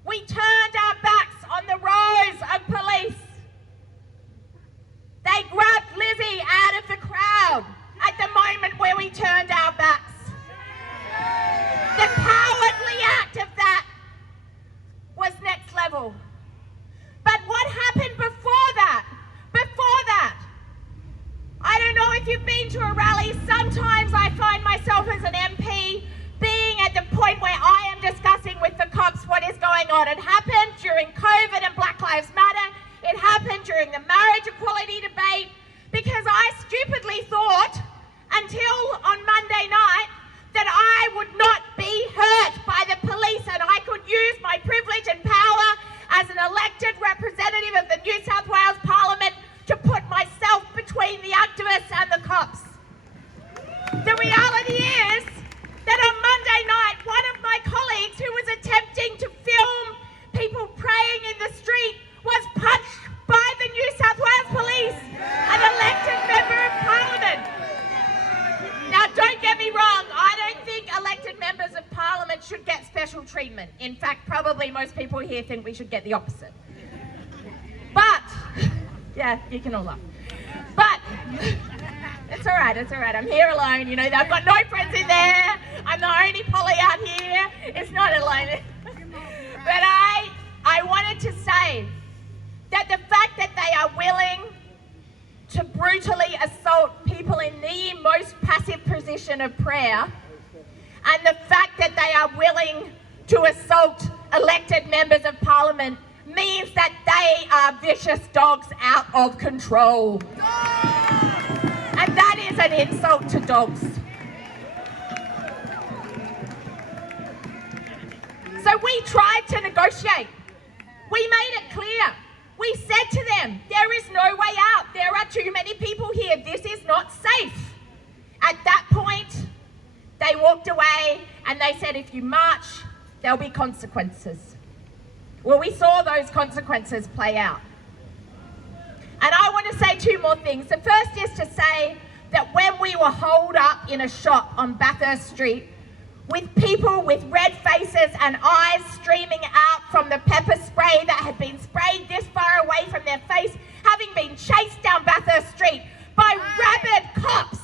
we turned our backs on the rows of police. They grabbed Lizzie out of the crowd at the moment where we turned our backs. The cowardly act of that was next level. But what happened before that? I don't know if you've been to a rally. Sometimes I find myself as an MP being at the point where I am discussing with the cops what is going on. It happened during COVID and Black Lives Matter. It happened during the marriage equality debate, because I stupidly thought until on Monday night that I would not be hurt by the police and I could use my privilege and power as an elected representative of the New South Wales Parliament to put myself between the activists and the cops. The reality is that on Monday night, one of my colleagues who was attempting to film people praying in the street was punched by the New South Wales Police, an elected member of Parliament. Now, don't get me wrong, I don't think elected members of Parliament should get special treatment. In fact, probably most people here think we should get the opposite. But, yeah, you can all laugh. But, It's all right, it's all right. I'm here alone. You know, I've got no friends in there. I'm the only Polly out here. It's not alone. But I wanted to say that the fact that they are willing to brutally assault people in the most passive position of prayer, and the fact that they are willing to assault elected members of parliament means that they are vicious dogs out of control. And that is an insult to dogs. So we tried to negotiate. We made it clear. We said to them, there is no way out. There are too many people here. This is not safe. At that point, they walked away and they said, if you march, there'll be consequences. Well, we saw those consequences play out. And I want to say two more things. The first is to say that when we were holed up in a shop on Bathurst Street with people with red faces and eyes streaming out from the pepper spray that had been sprayed this far away from their face, having been chased down Bathurst Street by rabid cops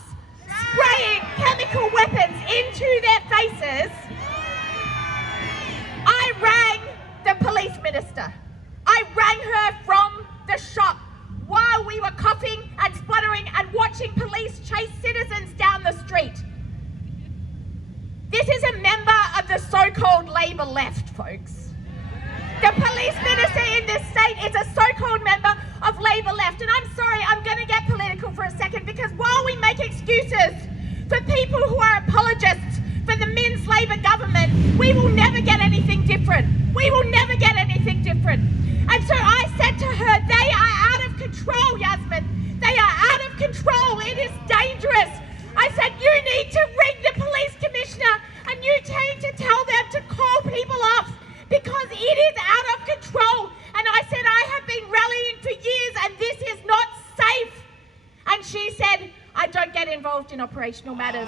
spraying chemical weapons into their faces, I rang the police minister. I rang her from the shop while we were coughing and spluttering and watching police chase citizens down the street. This is a member of the so-called Labor left, folks. The police minister in this state is a so-called member of Labor left. And I'm sorry, I'm going to get political for a second, because while we make excuses for people who are apologists for the Minns Labor government, we will never get anything different. We will never get anything different. And so I said to her, they are out of control, Yasmin. They are out of control. It is dangerous. I said, you need to ring the police commissioner and you need to tell them to call people off, because it is out of control. And I said, I have been rallying for years and this is not safe. And she said, I don't get involved in operational matters.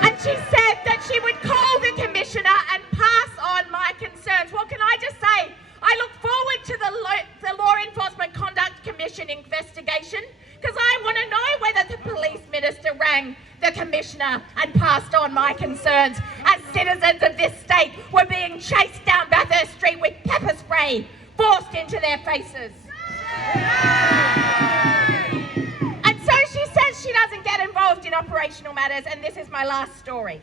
And she said that she would call the commissioner and pass on my concerns. Well, can I just say, I look forward to the Law Enforcement Conduct Commission investigation, because I want to know whether the police minister rang the commissioner and passed on my concerns as citizens of this state were being chased down Bathurst Street with pepper spray forced into their faces. And so she says she doesn't get involved in operational matters, and this is my last story.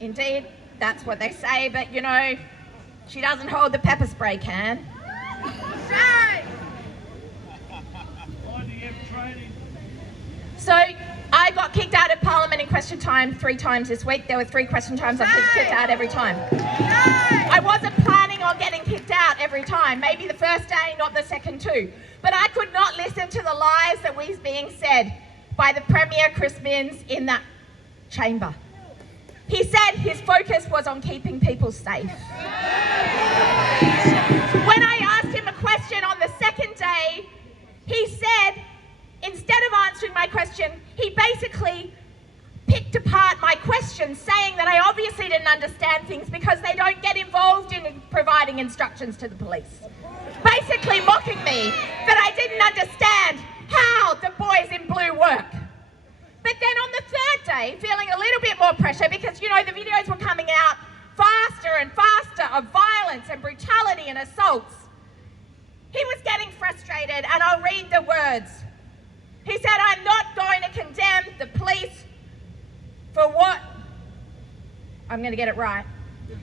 Indeed, that's what they say, but you know, she doesn't hold the pepper spray can. So I got kicked out of Parliament in question time 3 times this week. There were 3 question times I've been kicked out every time. I wasn't planning on getting kicked out every time. Maybe the first day, not the second too. But I could not listen to the lies that was being said by the Premier Chris Minns in that chamber. He said his focus was on keeping people safe. When I asked him a question on the second day, he said, instead of answering my question, he basically picked apart my question, saying that I obviously didn't understand things because they don't get involved in providing instructions to the police. Basically mocking me that I didn't understand how the boys in blue work. But then on the third day, feeling a little bit more pressure because, you know, the videos were coming out faster and faster of violence and brutality and assaults, he was getting frustrated, and I'll read the words. He said, I'm not going to condemn the police for what? I'm going to get it right.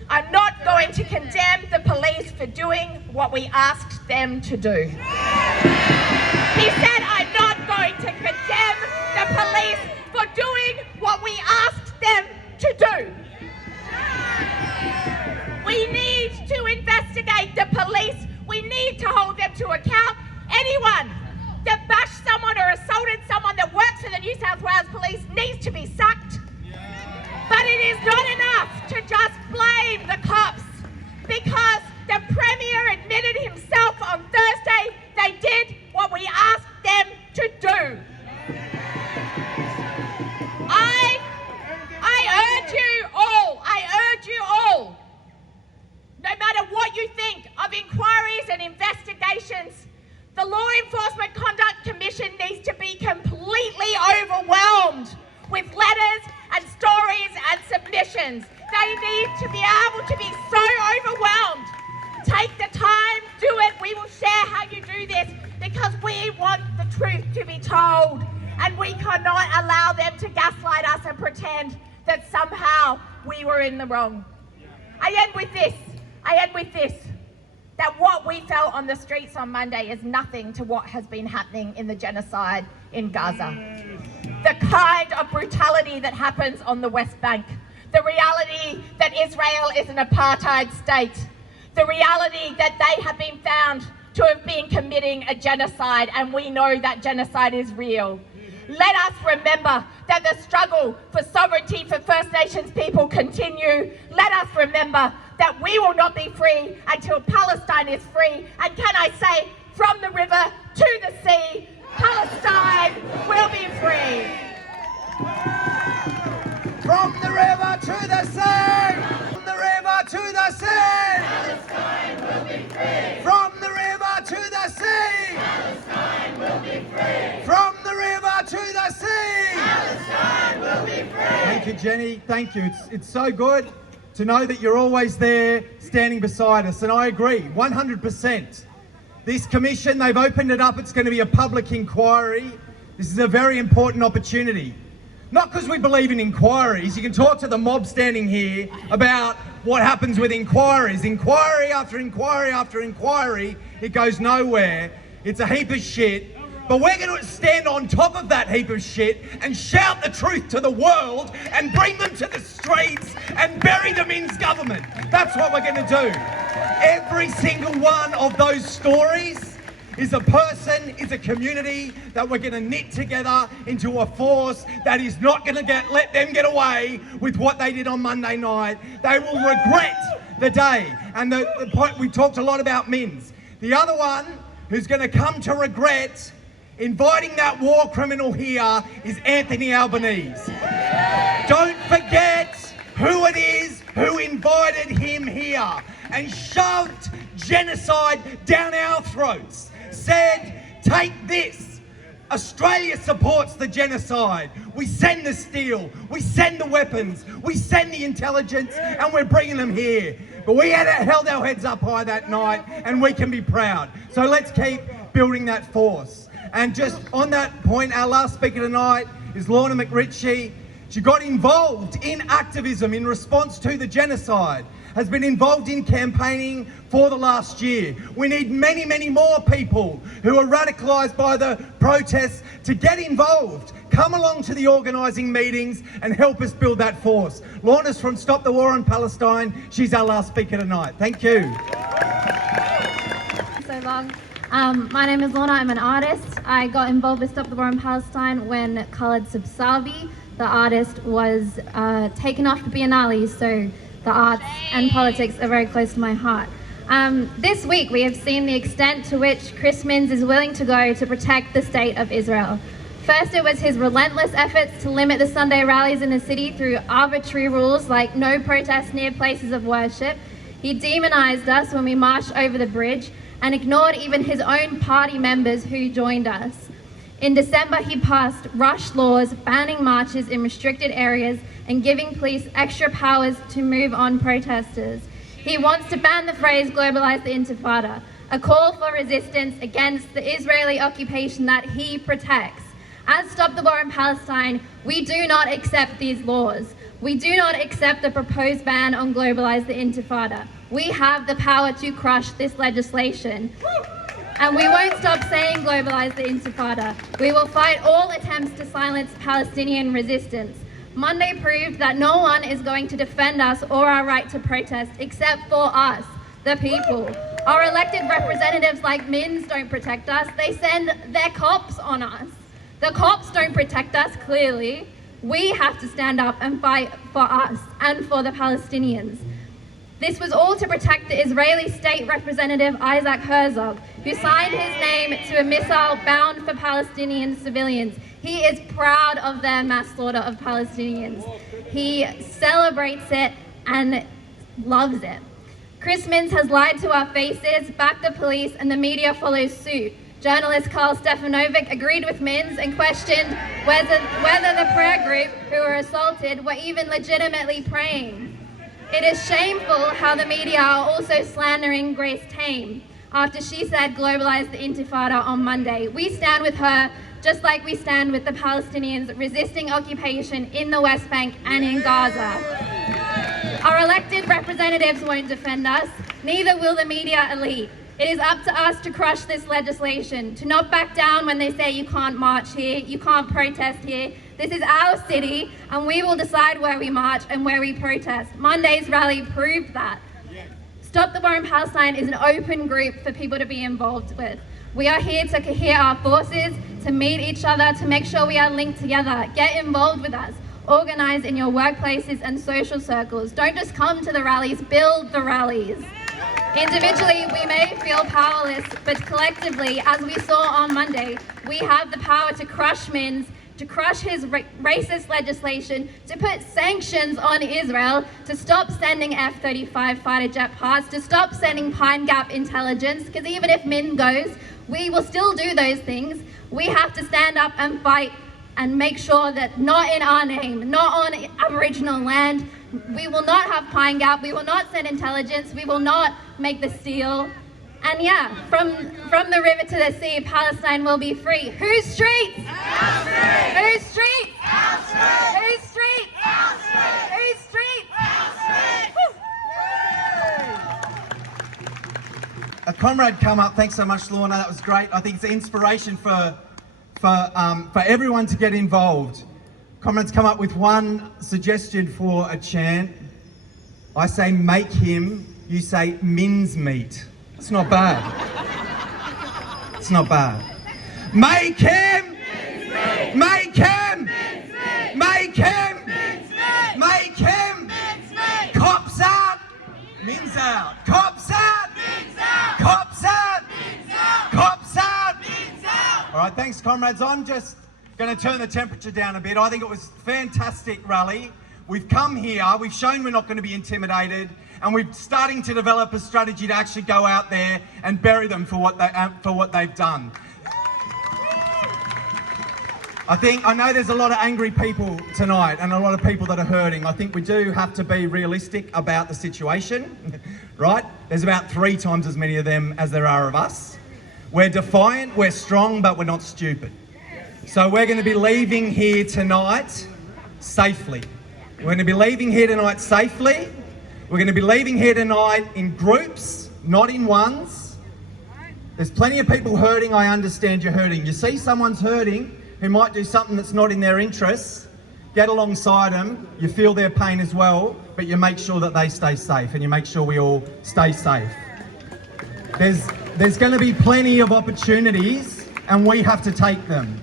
I'm not going to condemn the police for doing what we asked them to do. He said, I'm not going to condemn the police for doing what we asked them to do. We need to investigate the police. We need to hold them to account. Anyone that bashed someone or assaulted someone that works for the New South Wales Police needs to be sacked. But it is not enough to just blame the cops, because the Premier admitted himself on Thursday they did what we asked them to do. I urge you all, no matter what you think of inquiries and investigations, The Law Enforcement Conduct Commission needs to be completely overwhelmed with letters and stories and submissions. They need to be able to be so overwhelmed. Take the time, do it. We will share how you do this because we want the truth to be told, and we cannot allow them to gaslight us and pretend that somehow we were in the wrong. I end with this, that what we felt on the streets on Monday is nothing to what has been happening in the genocide in Gaza. The kind of brutality that happens on the West Bank, the reality that Israel is an apartheid state, the reality that they have been found to have been committing a genocide, and we know that genocide is real. Let us remember that the struggle for sovereignty for First Nations people continue. Let us remember that we will not be free until Palestine is free. And can I say, from the river to the sea, Palestine will be free. From the river to the sea! From the river to the sea! Palestine will be free. From the river to the sea! Palestine will be free. From the river to the sea! Palestine will be free. Thank you, Jenny. Thank you. It's so good to know that you're always there standing beside us. And I agree, 100%. This commission, they've opened it up. It's going to be a public inquiry. This is a very important opportunity. Not because we believe in inquiries. You can talk to the mob standing here about what happens with inquiries. Inquiry after inquiry after inquiry, it goes nowhere. It's a heap of shit. But we're going to stand on top of that heap of shit and shout the truth to the world and bring them to the streets and bury them in government. That's what we're going to do. Every single one of those stories is a person, is a community that we're going to knit together into a force that is not going to let them get away with what they did on Monday night. They will regret the day. And the point, we talked a lot about Mins. The other one who's going to come to regret inviting that war criminal here is Anthony Albanese. Don't forget who it is who invited him here and shoved genocide down our throats. Said, take this. Australia supports the genocide. We send the steel, we send the weapons, we send the intelligence, and we're bringing them here. But we held our heads up high that night, and we can be proud. So let's keep building that force. And just on that point, our last speaker tonight is Lorna McRitchie. She got involved in activism in response to the genocide, has been involved in campaigning for the last year. We need many, many more people who are radicalised by the protests to get involved. Come along to the organising meetings and help us build that force. Lorna's from Stop the War on Palestine. She's our last speaker tonight. Thank you. So long. My name is Lorna, I'm an artist. I got involved with Stop the War on Palestine when Khaled Sabsavi, the artist, was taken off the Biennale, so the arts and politics are very close to my heart. This week we have seen the extent to which Chris Minns is willing to go to protect the state of Israel. First, it was his relentless efforts to limit the Sunday rallies in the city through arbitrary rules like no protests near places of worship. He demonized us when we marched over the bridge and ignored even his own party members who joined us. In December, he passed rush laws banning marches in restricted areas and giving police extra powers to move on protesters. He wants to ban the phrase globalize the intifada, a call for resistance against the Israeli occupation that he protects. As Stop the War in Palestine, we do not accept these laws. We do not accept the proposed ban on globalize the intifada. We have the power to crush this legislation. And we won't stop saying globalize the intifada. We will fight all attempts to silence Palestinian resistance. Monday proved that no one is going to defend us or our right to protest except for us, the people. Our elected representatives like Minns don't protect us. They send their cops on us. The cops don't protect us, clearly. We have to stand up and fight for us and for the Palestinians. This was all to protect the Israeli State Representative Isaac Herzog, who signed his name to a missile bound for Palestinian civilians. He is proud of their mass slaughter of Palestinians. He celebrates it and loves it. Chris Minns has lied to our faces, backed the police, and the media follows suit. Journalist Carl Stefanovic agreed with Minns and questioned whether the prayer group who were assaulted were even legitimately praying. It is shameful how the media are also slandering Grace Tame after she said globalize the Intifada on Monday. We stand with her just like we stand with the Palestinians resisting occupation in the West Bank and in Gaza. Our elected representatives won't defend us, neither will the media elite. It is up to us to crush this legislation, to not back down when they say you can't march here, you can't protest here. This is our city, and we will decide where we march and where we protest. Monday's rally proved that. Stop the War in Palestine is an open group for people to be involved with. We are here to cohere our forces, to meet each other, to make sure we are linked together. Get involved with us. Organize in your workplaces and social circles. Don't just come to the rallies, build the rallies. Individually, we may feel powerless, but collectively, as we saw on Monday, we have the power to crush Minns, to crush his racist legislation, to put sanctions on Israel, to stop sending F-35 fighter jet parts, to stop sending Pine Gap intelligence, because even if Min goes, we will still do those things. We have to stand up and fight and make sure that not in our name, not on Aboriginal land, we will not have Pine Gap, we will not send intelligence, we will not make the steel. And yeah, from the river to the sea, Palestine will be free. Whose streets? Our streets! Whose streets? Our streets! Whose streets? Our streets! Whose streets? Our streets! A comrade come up, thanks so much Lorna, that was great. I think it's an inspiration for everyone to get involved. Comrades come up with one suggestion for a chant. I say make him, you say mince meat. It's not bad. It's not bad. Make him! Make him! Make him! Make him! Cops out! Min's out! Cops out! Cops out! Cops out! All right, thanks comrades. I'm just going to turn the temperature down a bit. I think it was a fantastic rally. We've come here, we've shown we're not going to be intimidated, and we're starting to develop a strategy to actually go out there and bury them for what they've done. I know there's a lot of angry people tonight and a lot of people that are hurting. I think we do have to be realistic about the situation, right? There's about 3 times as many of them as there are of us. We're defiant, we're strong, but we're not stupid. So we're going to be leaving here tonight safely. We're going to be leaving here tonight safely. We're going to be leaving here tonight in groups, not in ones. There's plenty of people hurting. I understand you're hurting. You see someone's hurting who might do something that's not in their interests, get alongside them. You feel their pain as well, but you make sure that they stay safe and you make sure we all stay safe. There's going to be plenty of opportunities and we have to take them.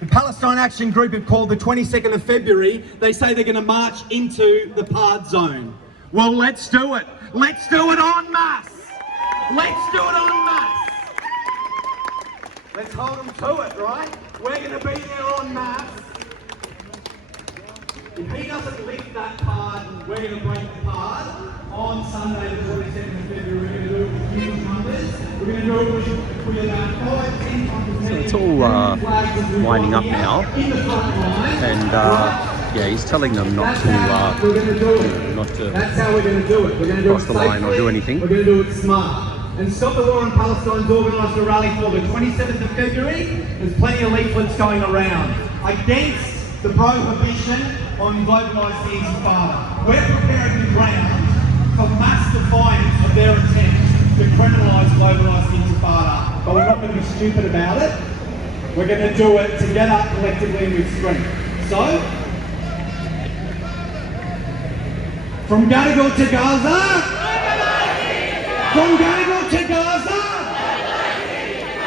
The Palestine Action Group have called the 22nd of February. They say they're going to march into the Pard Zone. Well, let's do it. Let's do it en masse. Let's do it en masse. Let's hold them to it, right? We're going to be there en masse. If he doesn't lift that Pard, we're going to break the Pard. On Sunday, the 22nd of February, we're going to do it with huge numbers. We're going to do it with about 5-10 times. So it's all winding up now, and yeah, he's telling them not to That's how we're going to do it. We're going to do cross it the line or do anything. We're going to do it smart. And Stop the War in Palestine has organised a rally for the 27th of February. There's plenty of leaflets going around against the prohibition on globalised the Intifada. We're preparing the ground for mass defiance of their attempt to criminalise globalised the Intifada. But we're not going to be stupid about it. We're going to do it together, collectively, and with strength. So, from Gadigal to Gaza, from Gadigal to Gaza,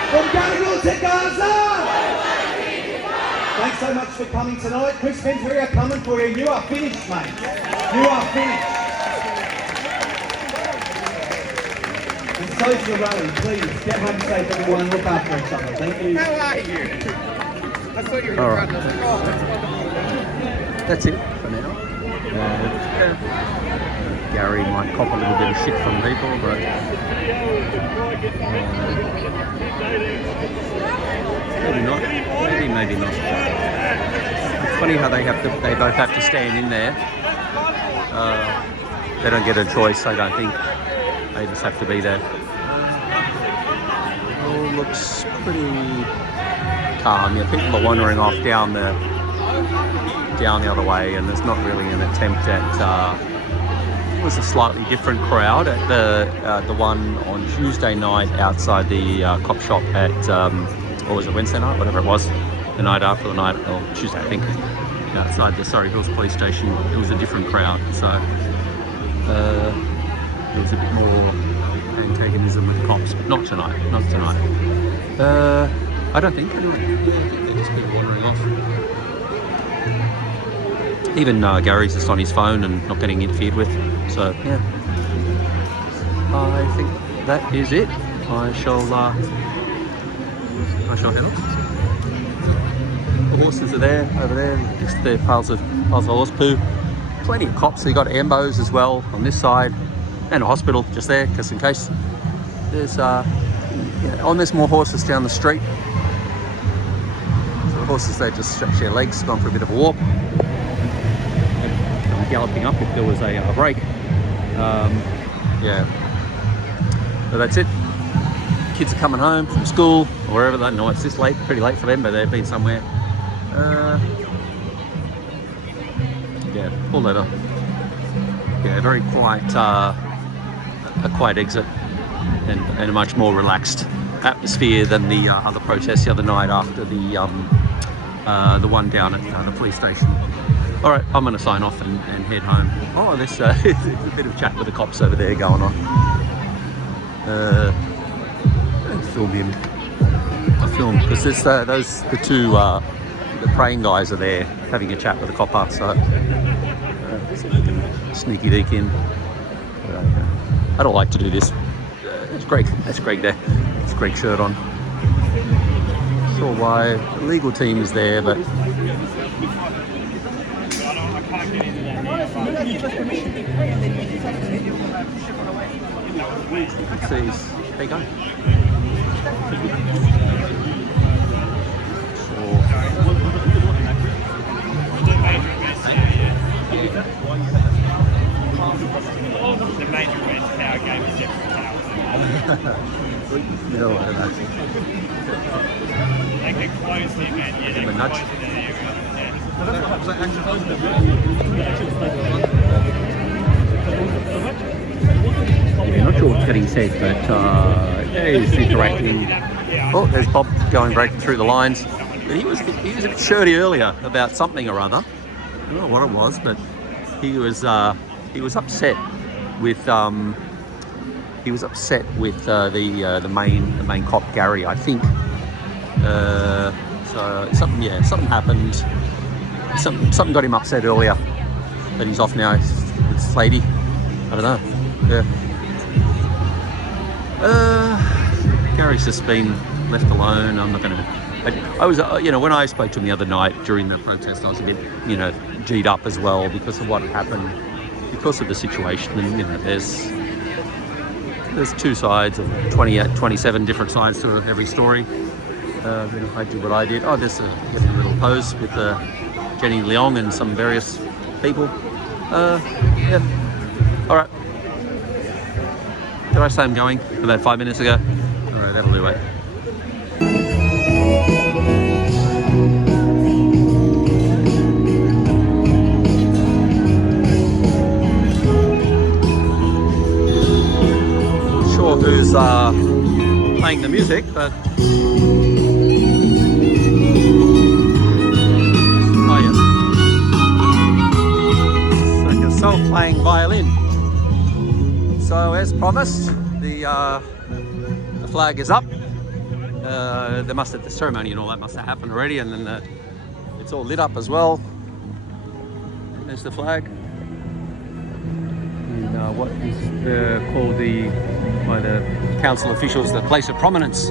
from Gadigal to Gaza. Thanks so much for coming tonight. Chris Finch, we are coming for you. You are finished, mate. You are finished. And so's the rally. Please, get home safe, everyone. Look after each other. Thank you. How are you? I thought you were All right. right. That's it for now. Gary might cop a little bit of shit from people, but maybe not. Maybe not. It's funny how they both have to stand in there. They don't get a choice, I don't think. They just have to be there. All looks pretty calm. Yeah, people are wandering off down the other way, and there's not really an attempt at. It was a slightly different crowd at the one on Tuesday night outside the cop shop at what was it, Wednesday night, whatever it was, the night after the night, or Tuesday I think, outside the Surrey Hills Police Station. It was a different crowd, so there was a bit more antagonism with the cops, but not tonight. I don't think anyway. They're just people wandering off. Even Gary's just on his phone and not getting interfered with. So yeah, I think that is it. I shall head off. The horses are there, over there. Next to their piles of horse poo. Plenty of cops. So you got ambos as well on this side, and a hospital just there, just in case. There's there's more horses down the street. So the horses, they just stretch their legs, gone for a bit of a walk. Galloping up if there was a break. Yeah, so that's it. Kids are coming home from school or wherever. They know it's this late, pretty late for them, but they've been somewhere. Yeah, all over. Yeah, very quiet, a quiet exit, and a much more relaxed atmosphere than the other protests the other night after the one down at the police station. All right, I'm going to sign off and head home. Oh, there's a bit of chat with the cops over there going on. Film him. I film because there's the two the praying guys are there having a chat with the copper. So see if we can sneaky deek in. I don't like to do this. It's Greg. That's Greg there. It's Greg's shirt on. Sure why the legal team is there, but. There you go. The major event power game is different towers. No, I don't know. They can close the event. Yeah, they can close the I'm not sure what's getting said, but he's interacting. Oh, there's Bob breaking through the lines. But he was a bit shirty earlier about something or other. I don't know what it was, but he was upset with the main cop Gary, I think. So something happened. Something got him upset earlier. But he's off now. It's this lady. I don't know. Yeah. Gary's just been left alone. I'm not going to. I was, when I spoke to him the other night during the protest, I was a bit, G'd up as well because of what had happened, because of the situation. And there's two sides of 27 different sides to every story. I did what I did. Oh, there's a little pose with Jenny Leong and some various people. Yeah. All right. Did I say I'm going about 5 minutes ago? All right, that'll do it. Not sure who's playing the music, but yourself playing violin. So as promised, the flag is up. The ceremony and all that must have happened already, and then it's all lit up as well. There's the flag. And what is called by the council officials the place of prominence